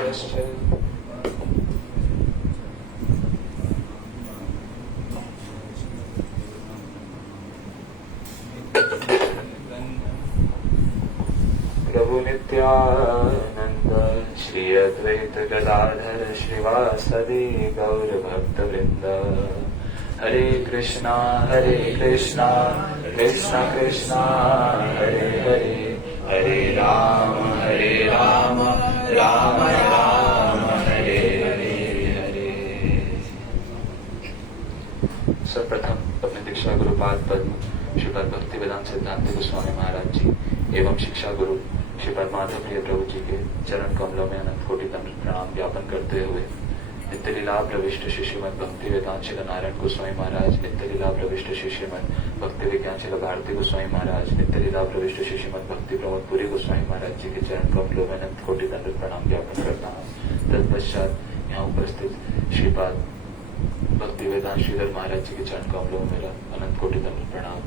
प्रभु नित्यानंद श्री अद्वैत गदाधर श्रीवासदि गौर भक्त वृंद। हरे कृष्णा कृष्णा कृष्णा हरे हरे, हरे राम राम राम हरे हरे। सर्वप्रथम अपने दीक्षा गुरुपाद पद्म श्रीपाद भक्ति वेदांत सिद्धांत गोस्वामी महाराज जी एवं शिक्षा गुरु श्रीपाद माधव प्रिय प्रभु जी के चरण कमलों में अनंत कोटि दंड प्रणाम ज्ञापन करते हुए नित्य लीला प्रविष्ट श्रीमद भक्ति वेदांत शिल नारायण गोस्वामी महाराज, नित्य लीला प्रविष्ट श्रीमद भक्ति विज्ञान शिल भारती गोस्वामी महाराज, नित्य लीला प्रविष्ट श्रीमद भक्ति प्रमोद पुरी गोस्वामी महाराज जी के चरण कमलों में अनंत कोटि दंड प्रणाम ज्ञापन करता हूँ। तत्पश्चात यहाँ उपस्थित श्रीपाद भक्ति वेदांत श्रीधर महाराज जी के चरण कमलों में मेरा अनंत कोटि दंड प्रणाम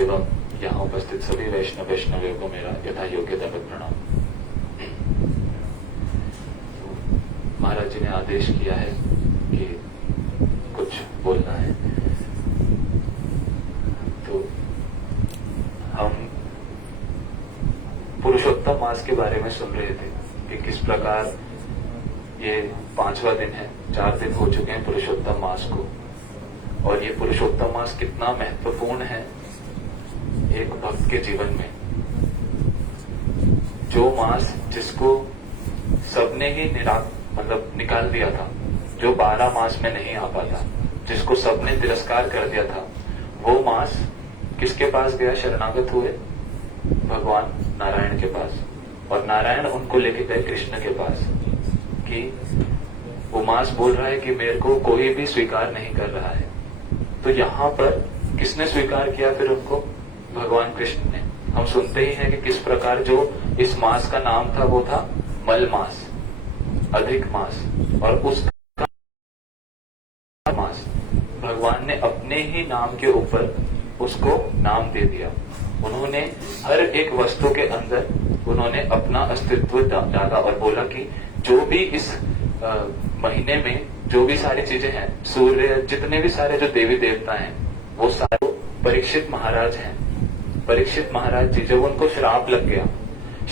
एवं यहाँ उपस्थित सभी वैष्णवियों को मेरा यथा योग्य दंड प्रणाम। महाराज जी ने आदेश किया है कि कुछ बोलना है, तो हम पुरुषोत्तम मास के बारे में सुन रहे थे कि किस प्रकार ये 5वां दिन है, 4 दिन हो चुके हैं पुरुषोत्तम मास को, और ये पुरुषोत्तम मास कितना महत्वपूर्ण है एक भक्त के जीवन में। जो मास जिसको सबने ही निकाल दिया था, जो 12 मास में नहीं आ पाता, जिसको सबने तिरस्कार कर दिया था, वो मास किसके पास गया? शरणागत हुए भगवान नारायण के पास, और नारायण उनको लेके गए कृष्ण के पास कि वो मास बोल रहा है कि मेरे को कोई भी स्वीकार नहीं कर रहा है। तो यहाँ पर किसने स्वीकार किया फिर उनको? भगवान कृष्ण ने। हम सुनते ही हैं कि किस प्रकार जो इस मास का नाम था वो था मल मास, अधिक मास, और उसका मास भगवान ने अपने ही नाम के ऊपर उसको नाम दे दिया। उन्होंने हर एक वस्तु के अंदर उन्होंने अपना अस्तित्व डाला और बोला कि जो भी इस महीने में जो भी सारी चीजें हैं, सूर्य, जितने भी सारे जो देवी देवता हैं, वो सारे परीक्षित महाराज हैं। परीक्षित महाराज जी जब उनको श्राप लग गया,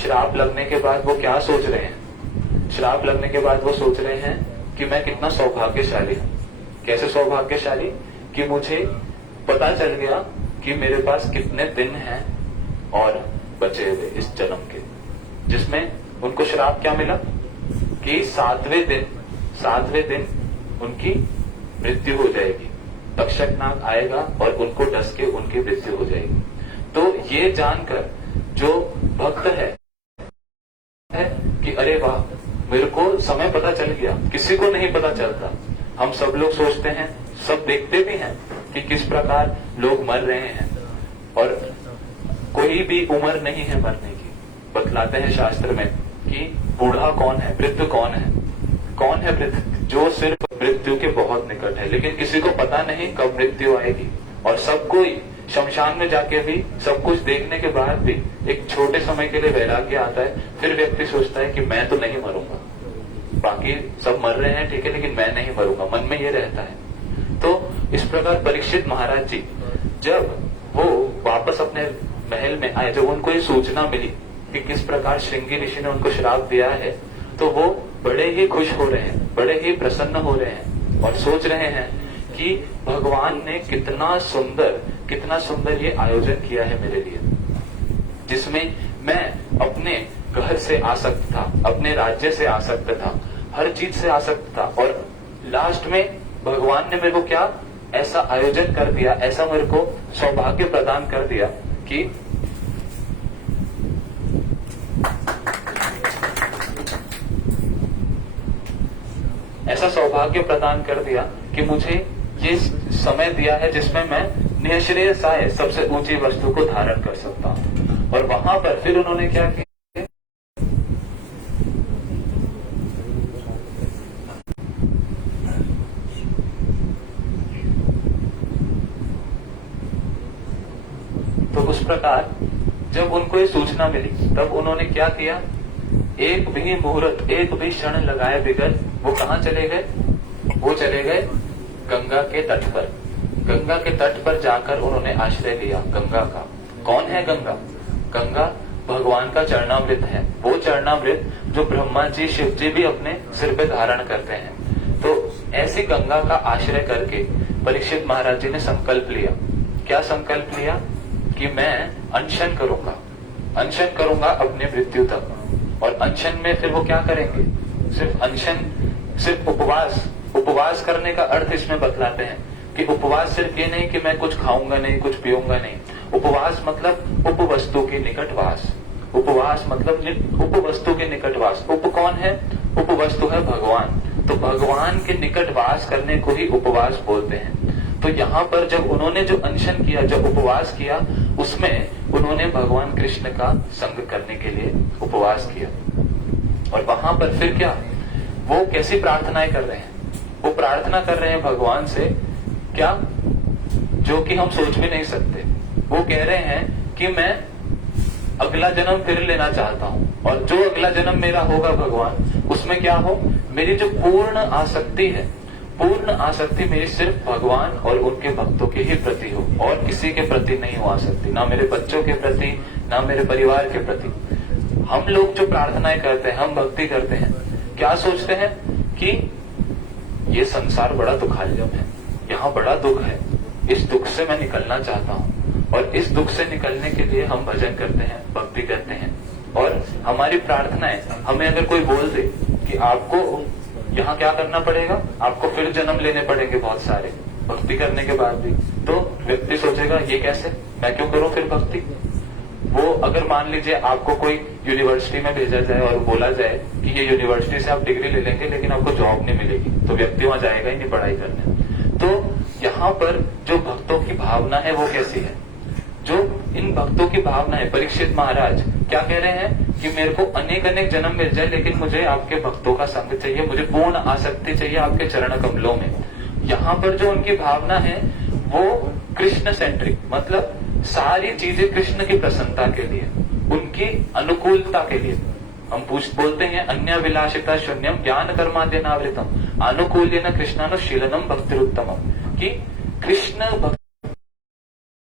श्राप लगने के बाद वो क्या सोच रहे हैं? श्राप लगने के बाद वो सोच रहे हैं कि मैं कितना सौभाग्यशाली हूँ। कैसे सौभाग्यशाली? कि मुझे पता चल गया कि मेरे पास कितने दिन हैं और बचे हुए इस जन्म के, जिसमें उनको श्राप क्या मिला कि 7वें दिन उनकी मृत्यु हो जाएगी। तक्षक नाग आएगा और उनको डस के उनकी मृत्यु हो जाएगी। तो ये जानकर जो भक्त है कि अरे वाह, मेरे को समय पता चल गया। किसी को नहीं पता चलता। हम सब लोग सोचते हैं, सब देखते भी हैं कि किस प्रकार लोग मर रहे हैं, और कोई भी उम्र नहीं है मरने की। बतलाते हैं शास्त्र में कि बूढ़ा कौन है, वृद्ध कौन है। कौन है वृद्ध? जो सिर्फ मृत्यु के बहुत निकट है, लेकिन किसी को पता नहीं कब मृत्यु आएगी। और सबको ही शमशान में जाके भी सब कुछ देखने के बाद भी एक छोटे समय के लिए वैराग्य आता है। फिर व्यक्ति सोचता है कि मैं तो नहीं मरूंगा, बाकी सब मर रहे हैं ठीक है, लेकिन मैं नहीं मरूंगा, मन में ये रहता है। तो इस प्रकार परीक्षित महाराज जी जब वो वापस अपने महल में आए, जब उनको ये सूचना मिली कि किस प्रकार श्रृंगी ऋषि ने उनको श्राप दिया है, तो वो बड़े ही खुश हो रहे हैं, बड़े ही प्रसन्न हो रहे हैं, और सोच रहे हैं कि भगवान ने कितना सुंदर ये आयोजन किया है मेरे लिए, जिसमें मैं अपने घर से आसक्त था, अपने राज्य से आसक्त था, हर चीज से आसक्त था, और लास्ट में भगवान ने मेरे को क्या ऐसा आयोजन कर दिया, ऐसा मेरे को सौभाग्य प्रदान कर दिया कि ऐसा सौभाग्य प्रदान कर दिया कि मुझे ये समय दिया है जिसमें मैं निःश्रेयसाय सबसे ऊंची वस्तु को धारण कर सकता हूं। और वहां पर फिर उन्होंने क्या किया, तो उस प्रकार जब उनको ये सूचना मिली तब उन्होंने क्या किया, एक भी मुहूर्त, एक भी क्षण लगाए बिगड़ वो कहाँ चले गए? वो चले गए गंगा के तट पर। गंगा के तट पर जाकर उन्होंने आश्रय लिया गंगा का। कौन है गंगा? गंगा भगवान का चरणामृत है। वो चरणामृत जो ब्रह्मा जी, शिव जी भी अपने सिर पे धारण करते हैं। तो ऐसी गंगा का आश्रय करके परीक्षित महाराज जी ने संकल्प लिया। क्या संकल्प लिया? कि मैं अनशन करूंगा, अनशन करूंगा अपने मृत्यु तक। और अनशन में फिर वो क्या करेंगे? सिर्फ अनशन, सिर्फ उपवास। उपवास करने का अर्थ इसमें बतलाते हैं कि उपवास सिर्फ ये नहीं कि मैं कुछ खाऊंगा नहीं, कुछ पीऊंगा नहीं। उपवास मतलब उपवस्तु के निकटवास। उपवास मतलब उपवस्तु के निकटवास। उप कौन है? उपवस्तु है भगवान। तो भगवान के निकटवास करने को ही उपवास बोलते हैं। तो यहाँ पर जब उन्होंने जो अनशन किया, जब उपवास किया, उसमें उन्होंने भगवान कृष्ण का संग करने के लिए उपवास किया। और वहां पर फिर क्या, वो कैसी प्रार्थनाएं कर रहे हैं? वो प्रार्थना कर रहे हैं भगवान से, क्या? जो कि हम सोच भी नहीं सकते। वो कह रहे हैं कि मैं अगला जन्म फिर लेना चाहता हूं, और जो अगला जन्म मेरा होगा भगवान, उसमें क्या हो? मेरी जो पूर्ण आसक्ति है, पूर्ण आसक्ति मेरी सिर्फ भगवान और उनके भक्तों के ही प्रति हो, और किसी के प्रति नहीं हो आसक्ति, ना मेरे बच्चों के प्रति, ना मेरे परिवार के प्रति। हम लोग जो प्रार्थनाएं करते हैं, हम भक्ति करते हैं, क्या सोचते हैं कि ये संसार बड़ा दुखालयम है, यहाँ बड़ा दुख है, इस दुख से मैं निकलना चाहता हूँ। और इस दुख से निकलने के लिए हम भजन करते हैं, भक्ति करते हैं। और हमारी प्रार्थनाएं, हमें अगर कोई बोल दे कि आपको यहाँ क्या करना पड़ेगा, आपको फिर जन्म लेने पड़ेंगे बहुत सारे, भक्ति करने के बाद भी, तो व्यक्ति सोचेगा ये कैसे, मैं क्यों करूं फिर भक्ति। वो अगर मान लीजिए आपको कोई यूनिवर्सिटी में भेजा जाए और बोला जाए कि ये यूनिवर्सिटी से आप डिग्री ले लेंगे लेकिन आपको जॉब नहीं मिलेगी, तो व्यक्ति वहां जाएगा ही नहीं पढ़ाई करने। तो यहाँ पर जो भक्तों की भावना है वो कैसी है? जो इन भक्तों की भावना है, परीक्षित महाराज क्या कह रहे हैं कि मेरे को अनेक अनेक जन्म मिल जाए लेकिन मुझे आपके भक्तों का संग चाहिए, मुझे पूर्ण आसक्ति चाहिए आपके चरण कमलों में। यहाँ पर जो उनकी भावना है वो कृष्ण सेंट्रिक, मतलब सारी चीजें कृष्ण की प्रसन्नता के लिए, उनकी अनुकूलता के लिए। हम बोलते हैं अन्य विलासिता शून्यम ज्ञान कर्माद्यनावृतम अनुकूल्यन कृष्णानुशीलनम भक्तिरुत्तमम, कि कृष्ण भक्ति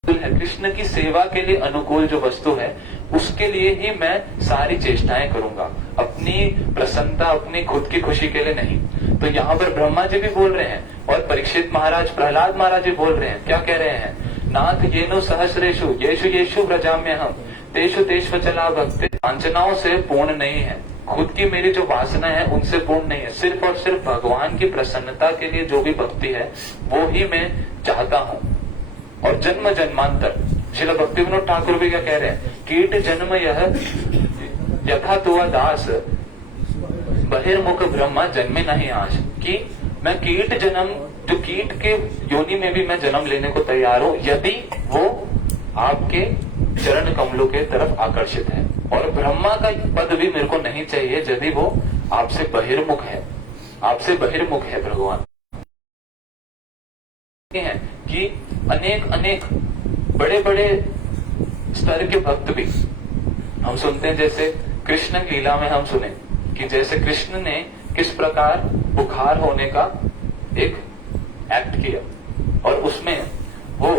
है, कृष्ण की सेवा के लिए अनुकूल जो वस्तु है उसके लिए ही मैं सारी चेष्टाएं करूंगा, अपनी प्रसन्नता, अपनी खुद की खुशी के लिए नहीं। तो यहाँ पर ब्रह्मा जी भी बोल रहे हैं और परीक्षित महाराज, प्रहलाद महाराज भी बोल रहे हैं। क्या कह रहे हैं? नाथ येनो सहस्रेशु येषु येषु व्रजाम्य हम तेषु तेषु चला भक्ति। वांछनाओं से पूर्ण नहीं है, खुद की मेरी जो वासना है उनसे पूर्ण नहीं है, सिर्फ और सिर्फ भगवान की प्रसन्नता के लिए जो भी भक्ति है वो ही मैं चाहता हूँ। और जन्म जन्मांतर, श्रील भक्ति विनोद ठाकुर भी क्या कह रहे हैं? कीट जन्म यह यथा तुआ दास बहिर्मुख ब्रह्मा जन्मे नहीं आश, कि मैं कीट जन्म, जो कीट के योनि में भी मैं जन्म लेने को तैयार हूं यदि वो आपके चरण कमलों के तरफ आकर्षित है। और ब्रह्मा का पद भी मेरे को नहीं चाहिए यदि वो आपसे बहिर्मुख है, आपसे बहिर्मुख है भगवान। हैं कि अनेक अनेक बड़े बड़े स्तर के भक्त भी हम सुनते हैं, जैसे कृष्ण लीला में हम सुने कि जैसे कृष्ण ने किस प्रकार बुखार होने का एक एक्ट किया, और उसमें वो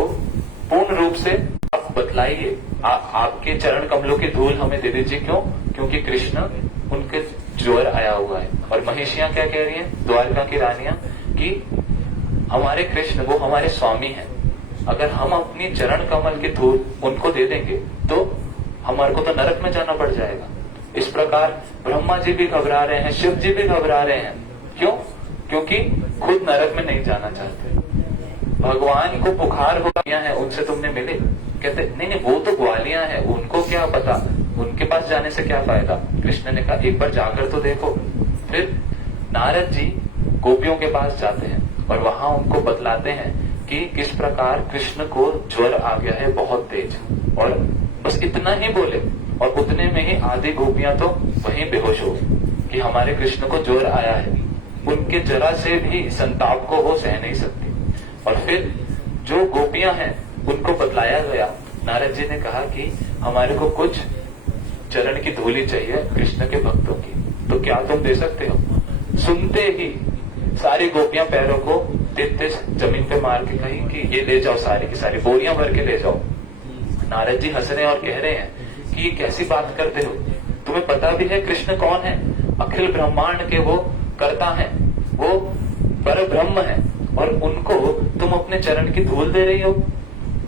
पूर्ण रूप से आप बतलाइए, आपके चरण कमलों की धूल हमें दे दीजिए। क्यों? क्योंकि कृष्ण उनके ज्वर आया हुआ है। और महिषियां क्या कह रही हैं, द्वारका की रानियां, कि हमारे कृष्ण वो हमारे स्वामी हैं, अगर हम अपनी चरण कमल की धूल उनको दे देंगे तो हमारे को तो नरक में जाना पड़ जाएगा। इस प्रकार ब्रह्मा जी भी घबरा रहे हैं, शिव जी भी घबरा रहे हैं। क्यों? क्योंकि खुद नरक में नहीं जाना चाहते। भगवान को बुखार हो गया है, उनसे तुमने मिले? कहते नहीं नहीं, वो तो ग्वालियां हैं, उनको क्या पता, उनके पास जाने से क्या फायदा। कृष्ण ने कहा एक बार जाकर तो देखो। फिर नारद जी गोपियों के पास जाते हैं और वहां उनको बतलाते हैं कि किस प्रकार कृष्ण को ज्वर आ गया है बहुत तेज। और बस इतना ही बोले और उतने में ही आधी गोपियां तो वहीं बेहोश हो कि हमारे कृष्ण को ज्वर आया है। उनके जरा से भी संताप को वो सह नहीं सकती। और फिर जो गोपियां हैं उनको बतलाया गया, नारद जी ने कहा कि हमारे को कुछ चरण की धूल ही चाहिए कृष्ण के भक्तों की, तो क्या तुम दे सकते हो? सुनते ही सारी गोपियां पैरों को तेज जमीन पे मार के कही कि ये ले जाओ, सारी की सारी बोरियां भर के ले जाओ। नारद जी हंस रहे हैं और कह रहे हैं कि ये कैसी बात करते हो, तुम्हें पता भी है कृष्ण कौन है? अखिल ब्रह्मांड के वो कर्ता है, वो पर ब्रह्म है, और उनको तुम अपने चरण की धूल दे रही हो,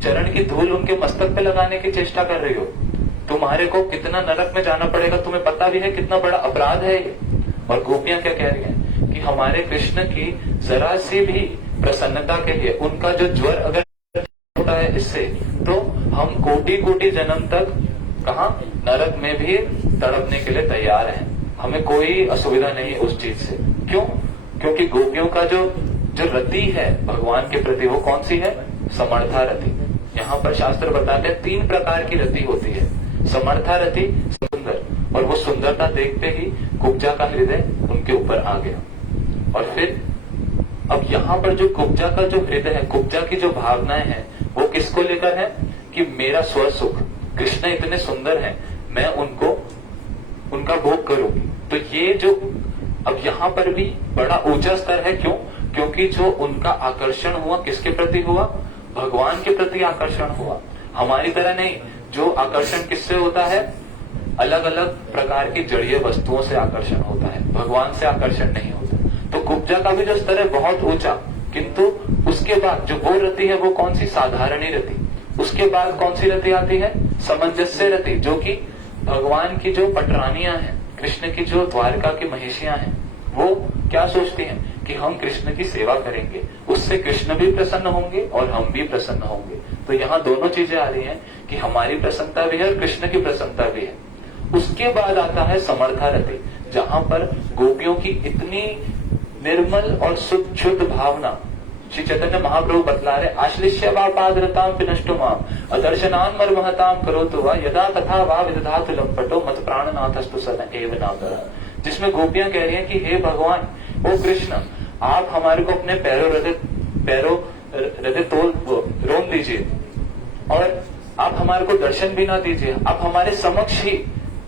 चरण की धूल उनके मस्तक पे लगाने की चेष्टा कर रही हो। तुम्हारे को कितना नरक में जाना पड़ेगा, तुम्हें पता भी है कितना बड़ा अपराध है ये। और गोपियां क्या कह रही हैं कि हमारे कृष्ण की जरा सी भी प्रसन्नता के लिए, उनका जो ज्वर अगर होता है इससे, तो हम कोटि कोटि जन्म तक कहा नरक में भी तड़पने के लिए तैयार हैं, हमें कोई असुविधा नहीं उस चीज से। क्यों? क्योंकि गोपियों का जो रति है भगवान के प्रति, वो कौन सी है? समर्था रति। यहाँ पर शास्त्र बताते हैं 3 प्रकार की रति होती है। समर्था रति, सुंदर, और वो सुंदरता देखते ही कुब्जा का हृदय उनके ऊपर आ गया। और फिर अब यहाँ पर जो कुब्जा का जो हृदय है, कुब्जा की जो भावनाएं हैं, वो किसको लेकर है? कि मेरा स्वसुख, कृष्ण इतने सुंदर हैं, मैं उनका भोग करूंगी। तो ये जो अब यहाँ पर भी बड़ा ऊंचा स्तर है। क्यों? क्योंकि जो उनका आकर्षण हुआ किसके प्रति हुआ? भगवान के प्रति आकर्षण हुआ। हमारी तरह नहीं, जो आकर्षण किससे होता है? अलग अलग प्रकार की जड़ीय वस्तुओं से आकर्षण होता है, भगवान से आकर्षण नहीं होता। तो कुब्जा का भी जो स्तर है बहुत ऊंचा, किंतु उसके बाद जो वो रति है वो कौन सी? साधारणी रति। उसके बाद कौन सी रति आती है? सामंजस्य रति, जो कि भगवान की जो पटरानियां हैं, कृष्ण की जो द्वारका की महिषियां हैं, वो क्या सोचती हैं कि हम कृष्ण की सेवा करेंगे, उससे कृष्ण भी प्रसन्न होंगे और हम भी प्रसन्न होंगे। तो यहाँ दोनों चीजें आ रही हैं कि हमारी प्रसन्नता भी है और कृष्ण की प्रसन्नता भी है। उसके बाद आता है समर्था रति, जहां पर गोपियों की इतनी निर्मल और शुद्ध भावना, श्री चैतन्य महाप्रभु बतला रहे, आश्लिष्य वा पादरताम पिनष्टो माम अदर्शनान मर्महताम करोतु वा यदा तथा वा विदधातु लंपटो मत प्राणनाथस्तु सन एव नागरा। जिसमें गोपियां कह रही हैं कि हे भगवान, ओ कृष्ण, आप हमारे को अपने पैरों हृदय तोल रोन दीजिए, और आप हमारे को दर्शन भी ना दीजिए, आप हमारे समक्ष ही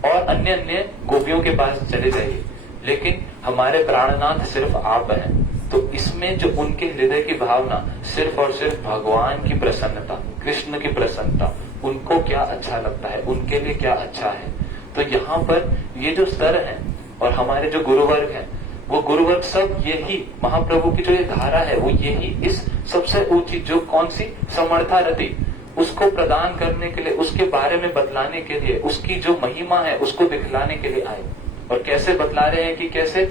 और अन्य अन्य गोपियों के पास चले जाइए, लेकिन हमारे प्राणनाथ सिर्फ आप हैं। तो इसमें जो उनके हृदय की भावना, सिर्फ और सिर्फ भगवान की प्रसन्नता, कृष्ण की प्रसन्नता, उनको क्या अच्छा लगता है, उनके लिए क्या अच्छा है। तो यहाँ पर ये जो स्तर है और हमारे जो गुरुवर्ग है, वो गुरुवर्ग सब यही महाप्रभु की जो ये धारा है, वो यही इस सबसे ऊंची जो कौन सी समर्था रति, उसको प्रदान करने के लिए, उसके बारे में बतलाने के लिए, उसकी जो महिमा है उसको दिखलाने के लिए आए। और कैसे बतला रहे हैं कि कैसे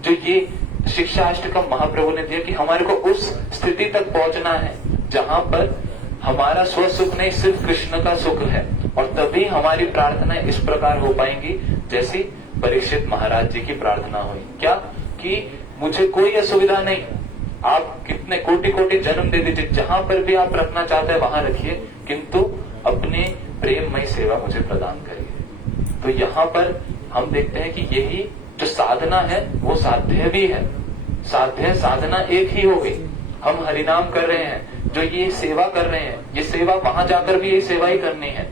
जो ये शिक्षाष्टकम महाप्रभु ने दिया कि हमारे को उस स्थिति तक पहुंचना है जहां पर हमारा स्व सुख नहीं, सिर्फ कृष्ण का सुख है। और तभी हमारी प्रार्थनाएं इस प्रकार हो पाएंगी जैसी परीक्षित महाराज जी की प्रार्थना हुई। क्या? कि मुझे कोई असुविधा नहीं, आप कितने कोटि कोटि जन्म दे दीजिए, जहां पर भी आप रखना चाहते हैं वहां रखिए, किंतु अपने प्रेममय सेवा मुझे प्रदान करिए। तो यहाँ पर हम देखते हैं कि यही जो साधना है वो साध्य भी है। साध्य साधना एक ही हो गई। हम हरिनाम कर रहे हैं, जो ये सेवा कर रहे हैं, ये सेवा वहां जाकर भी यही सेवा ही करनी है,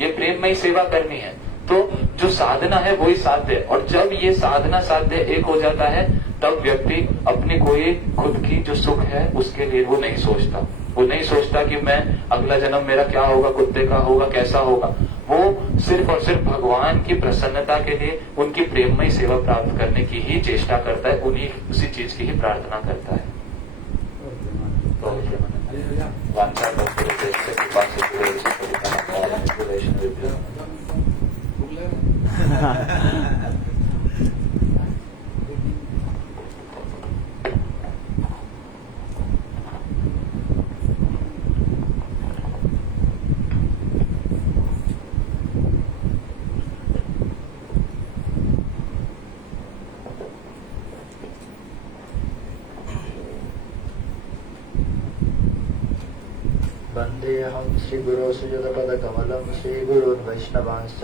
ये प्रेममय सेवा करनी है। तो जो साधना है वही साध्य, और जब ये साधना साध्य एक हो जाता है, तब व्यक्ति अपनी कोई खुद की जो सुख है उसके लिए वो नहीं सोचता। वो नहीं सोचता कि मैं अगला जन्म मेरा क्या होगा, कुत्ते का होगा, कैसा होगा। वो सिर्फ और सिर्फ भगवान की प्रसन्नता के लिए, उनकी प्रेममय सेवा प्राप्त करने की ही चेष्टा करता है, उसी चीज की ही प्रार्थना करता है। वन्देऽहं श्रीगुरो सुजतपदकमलं श्रीगुरोर्वैष्णवांश्च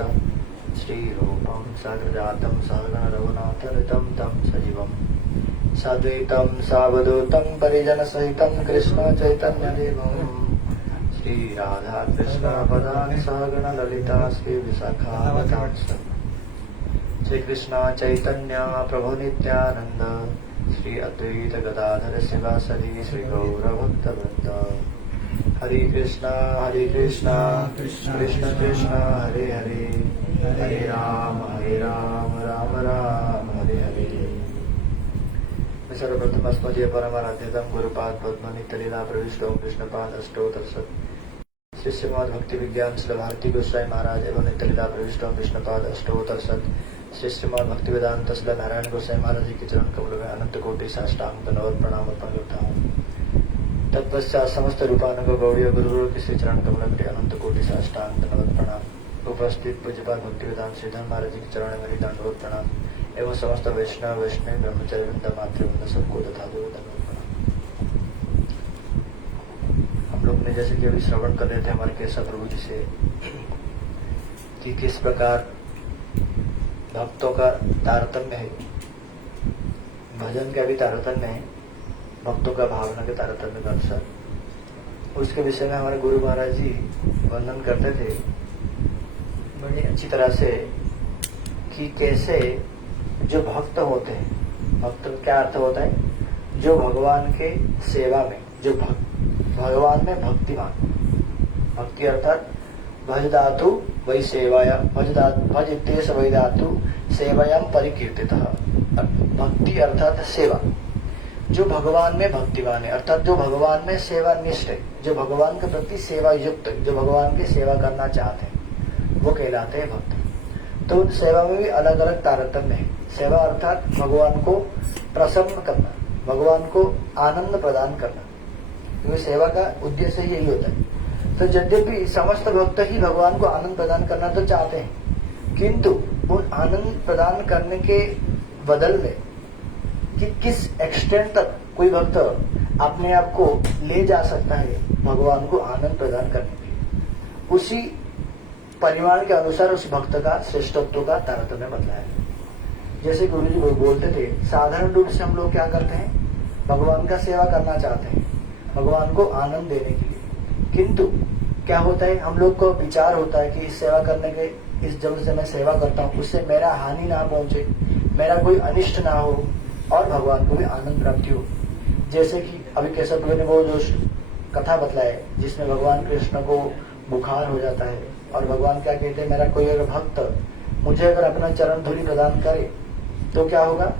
श्रीरूपं साग्रजातं सहगण रघुनाथनुतं तं सजीवं साद्वैतं सावधूतं परिजनसहितं कृष्ण चैतन्यदेवं श्री राधा कृष्ण पदानि सहगण ललिता श्री विशाखावतांश श्री कृष्ण चैतन्य प्रभु नित्यानंद श्री अद्वैत गदाधर शिवासदि श्री गौर भक्त वृंद। हरे कृष्णा कृष्ण कृष्ण हरे हरे, हरे राम राम राम हरे हरे। सर्वप्रथम अस्मदीय परमाराध्यतम गुरुपाद पद्म नित्यलीला प्रविष्ट ओम कृष्णपाद अष्टोत्तर सत श्री श्रीमद् भक्ति विज्ञान श्री भारती गोस्वामी महाराज एवं नित्यलीला प्रविष्ट ओम कृष्णपाद अष्टोत्तर सत श्री श्रीमद् भक्ति वेदांत श्री नारायण गोस्वामी महाराज जी के चरण कमल में अनंत कोटि साष्टांग दंडवत प्रणाम अर्पण करता हूँ। तत्पश्चात समस्त रूपानुग गौड़ीय गुरु के श्री चरण कमल में अनंत कोटि साष्टांग दंडवत प्रणाम। उपस्थित पूज्यपाद भक्ति वेदांत श्रीधर महाराज जी के चरण में दंडवत प्रणाम एवं समस्त वैष्णव ब्रह्मचर्य वृंद मातृवृंद सबको तथा दंडवत प्रणाम। हम लोग ने जैसे कि अभी श्रवण कर रहे थे हमारे केशव प्रभु जी से कि किस प्रकार भक्तों का तारतम्य है, भजन का भी तारतम्य है, भक्तों का भावना के तारतम्य का अनुसार। उसके विषय में हमारे गुरु महाराज जी वर्णन करते थे बड़ी अच्छी तरह से कि कैसे जो भक्त होते हैं, भक्त का क्या अर्थ होता है, जो भगवान के सेवा में, जो भगवान में भक्तिमान, भक्ति अर्थात भज धातु वही सेवाया भज इत्येष वही धातु सेवायाम परिकीर्तितः। भक्ति अर्थात सेवा, जो भगवान में भक्तिमान है अर्थात जो भगवान में सेवा निष्ठ है, जो भगवान के प्रति सेवा युक्त, जो भगवान की सेवा करना चाहते हैं, वो कहलाते हैं भक्त। तो उन सेवा में भी अलग अलग तारतम्य है। सेवा अर्थात भगवान को प्रसन्न करना, भगवान को आनंद प्रदान करना, क्योंकि सेवा का उद्देश्य यही होता है। तो यद्यपि समस्त भक्त ही भगवान को आनंद प्रदान करना तो चाहते हैं, किंतु उन आनंद प्रदान करने के बदल में कि किस एक्सटेंट तक कोई भक्त अपने आप को ले जा सकता है भगवान को आनंद प्रदान करने के लिए, उसी परिमाण के अनुसार उस भक्त का श्रेष्ठत्व का तारतम्य बदलाया। जैसे गुरु जी बोलते थे, साधारण रूप से हम लोग क्या करते हैं, भगवान का सेवा करना चाहते हैं, भगवान को आनंद देने के लिए, किंतु क्या होता है, हम लोग को विचार होता है कि इस सेवा करने के, इस जब से मैं सेवा करता हूँ उससे मेरा हानि ना पहुंचे, मेरा कोई अनिष्ट ना हो और भगवान को भी आनंद प्राप्ति हो। जैसे कि अभी केशव प्रभु ने वो जो कथा बतलाया जिसमें भगवान कृष्ण को बुखार हो जाता है और भगवान क्या कहते हैं, मेरा कोई अगर भक्त मुझे अगर अपना चरण धूलि प्रदान करे तो क्या होगा,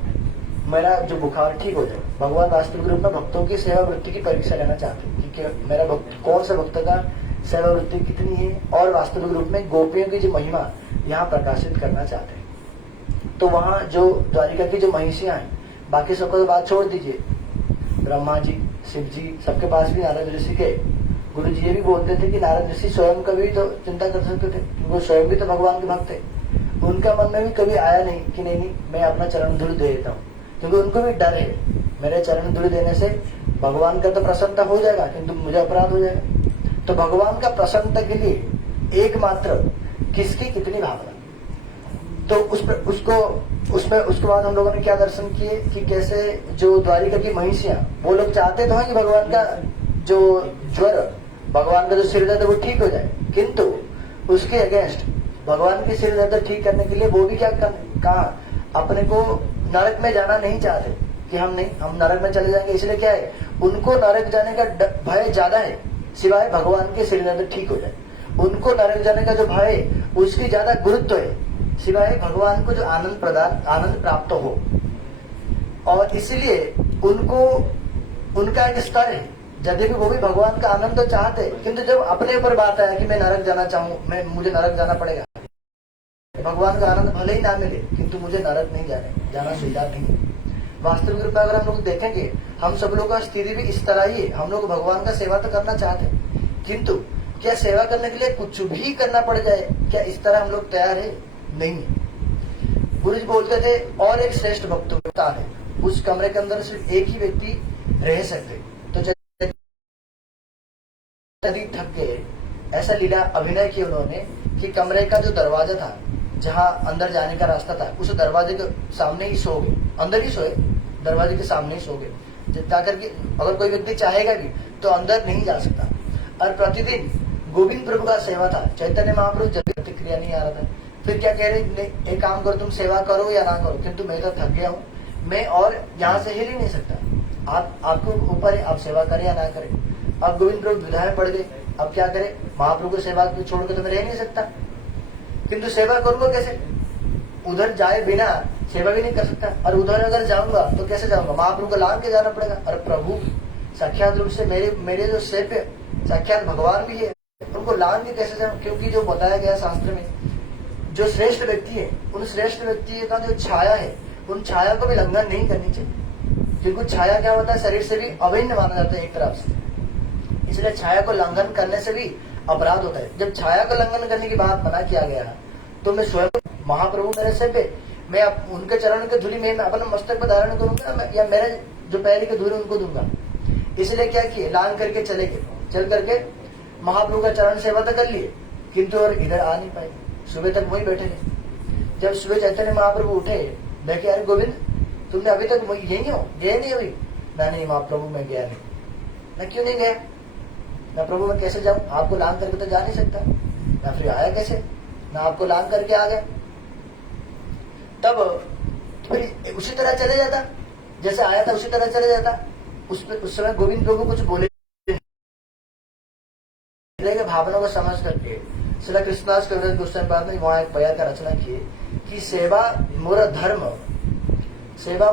मेरा जो बुखार ठीक हो जाए। भगवान वास्तविक रूप में भक्तों की सेवा वृत्ति की परीक्षा लेना चाहते हैं कि मेरा भक्त, कौन सा भक्त का सेवा वृत्ति कितनी है, और वास्तविक रूप में गोपियों की जो महिमा यहाँ प्रकाशित करना चाहते हैं। तो वहाँ जो द्वारिका की जो महिषियां हैं, बाकी सबको तो बात छोड़ दीजिए, ब्रह्मा जी, शिव जी, सबके पास भी नारद ऋषि के गुरु जी ये भी बोलते थे कि नारद ऋषि स्वयं का भी तो चिंता कर सकते थे, वो स्वयं भी तो भगवान के भक्त है। उनका मन में भी कभी आया नहीं कि नहीं मैं अपना चरण धूल दे देता हूँ, क्योंकि उनको भी डर है, मेरे चरण धूल देने से भगवान का तो प्रसन्नता हो जाएगा किंतु मुझे अपराध हो जाएगा। तो भगवान का प्रसन्नता के लिए एकमात्र किसकी कितनी भावना। तो उसके बाद हम लोगों ने क्या दर्शन किए कि कैसे जो द्वारिका की महिषियां, वो लोग चाहते तो हैं कि भगवान का जो ज्वर, भगवान का जो सिर दर्द वो ठीक हो जाए, किंतु उसके अगेंस्ट भगवान की सिर दर्द ठीक करने के लिए वो भी क्या कहा, अपने को नरक में जाना नहीं चाहते कि हम नरक में चले जाएंगे। इसलिए क्या है, उनको नरक जाने का भय ज्यादा है सिवाय भगवान के सिर दर्द ठीक हो जाए। उनको नरक जाने का जो भय है उसकी ज्यादा गुरुत्व है सिवाय भगवान को जो आनंद प्राप्त हो। और इसलिए उनको उनका एक स्तर है, यद्यपि वो भी भगवान का आनंद तो चाहते, किंतु जब अपने ऊपर बात आया कि मैं नरक जाना चाहूँ, मुझे नरक जाना पड़ेगा, भगवान का आनंद भले ही ना मिले किंतु मुझे नरक नहीं जाना स्वीकार नहीं। वास्तविक रूप में अगर हम लोग देखेंगे, हम सब लोग का स्थिति भी इस तरह ही है। हम लोग भगवान का सेवा तो करना चाहते हैं, किंतु क्या सेवा करने के लिए कुछ भी करना पड़ जाए, क्या इस तरह हम लोग तैयार है? नहीं। गुरु जी बोलते थे और एक श्रेष्ठ भक्तता है, उस कमरे के अंदर सिर्फ एक ही व्यक्ति रह सकते। तो यदि थक गए, ऐसा लीला अभिनय किया उन्होंने कि कमरे का जो दरवाजा था, जहाँ अंदर जाने का रास्ता था, उस दरवाजे के सामने ही सो गए, अंदर ही सोए, दरवाजे के सामने ही सो गए, ताकि अगर कोई व्यक्ति चाहेगा भी तो अंदर नहीं जा सकता। और प्रतिदिन गोविंद प्रभु का सेवा था। चैतन्य महाप्रभु जब प्रतिक्रिया नहीं आ रहा था, फिर क्या कह रहे, नहीं एक काम करो, तुम सेवा करो या ना करो, किंतु मैं तो थक गया हूँ, मैं और यहाँ से हिल ही नहीं सकता। आपको ऊपर है, आप सेवा करें या ना करें। अब गोविंद प्रभु विधा में पड़ गए, अब क्या करें, महाप्रभु को सेवा छोड़ के तो मैं रह नहीं सकता, किंतु सेवा करूंगा कैसे, उधर जाए बिना सेवा भी नहीं कर सकता, और उधर अगर जाऊंगा तो कैसे जाऊंगा, महाप्रभु को लांग के जाना पड़ेगा। और प्रभु साक्षात रूप से मेरे जो सेव्य साक्षात भगवान भी है, उनको लांग के कैसे जाऊं, क्योंकि जो बताया गया शास्त्र में, जो श्रेष्ठ व्यक्ति है, उन श्रेष्ठ व्यक्ति का जो छाया है, उन छाया को भी लंघन नहीं करनी चाहिए, क्योंकि छाया क्या होता है, शरीर से भी अभिन्न माना जाता है एक तरफ से, इसलिए छाया को लंघन करने से भी अपराध होता है। जब छाया को लंघन करने की बात मना किया गया है, तो मैं स्वयं महाप्रभु मेरे सेव्य, मैं उनके चरण के धूलि में अपना मस्तक पर धारण करूंगा, या मेरे जो पैर के धूल उनको दूंगा। इसलिए क्या किए, लांग करके चले गए, चल करके महाप्रभु का चरण सेवा तो कर लिए, किंतु और इधर आ नहीं पाए, सुबह तक वही बैठे रहे। जब सुबह चैतन्य महाप्रभु उठे, देखे अरे गोविंद तुमने अभी तक यही हो, गए नहीं अभी, नहीं महाप्रभु मैं गया नहीं। मैं क्यों नहीं गया, मैं प्रभु मैं कैसे जाऊं, आपको लांग करके तो जा नहीं सकता, मैं फिर आया कैसे, मैं आपको लांग करके आ गया। तब फिर उसी तरह चले जाता, जैसे आया था उसी तरह चले जाता। उस समय गोविंद प्रभु कुछ बोले भावना को समझ करके श्री कृष्णदास कविराज गोस्वामी पाद ने वहां एक पया का रचना की कि सेवा मोर धर्म, सेवा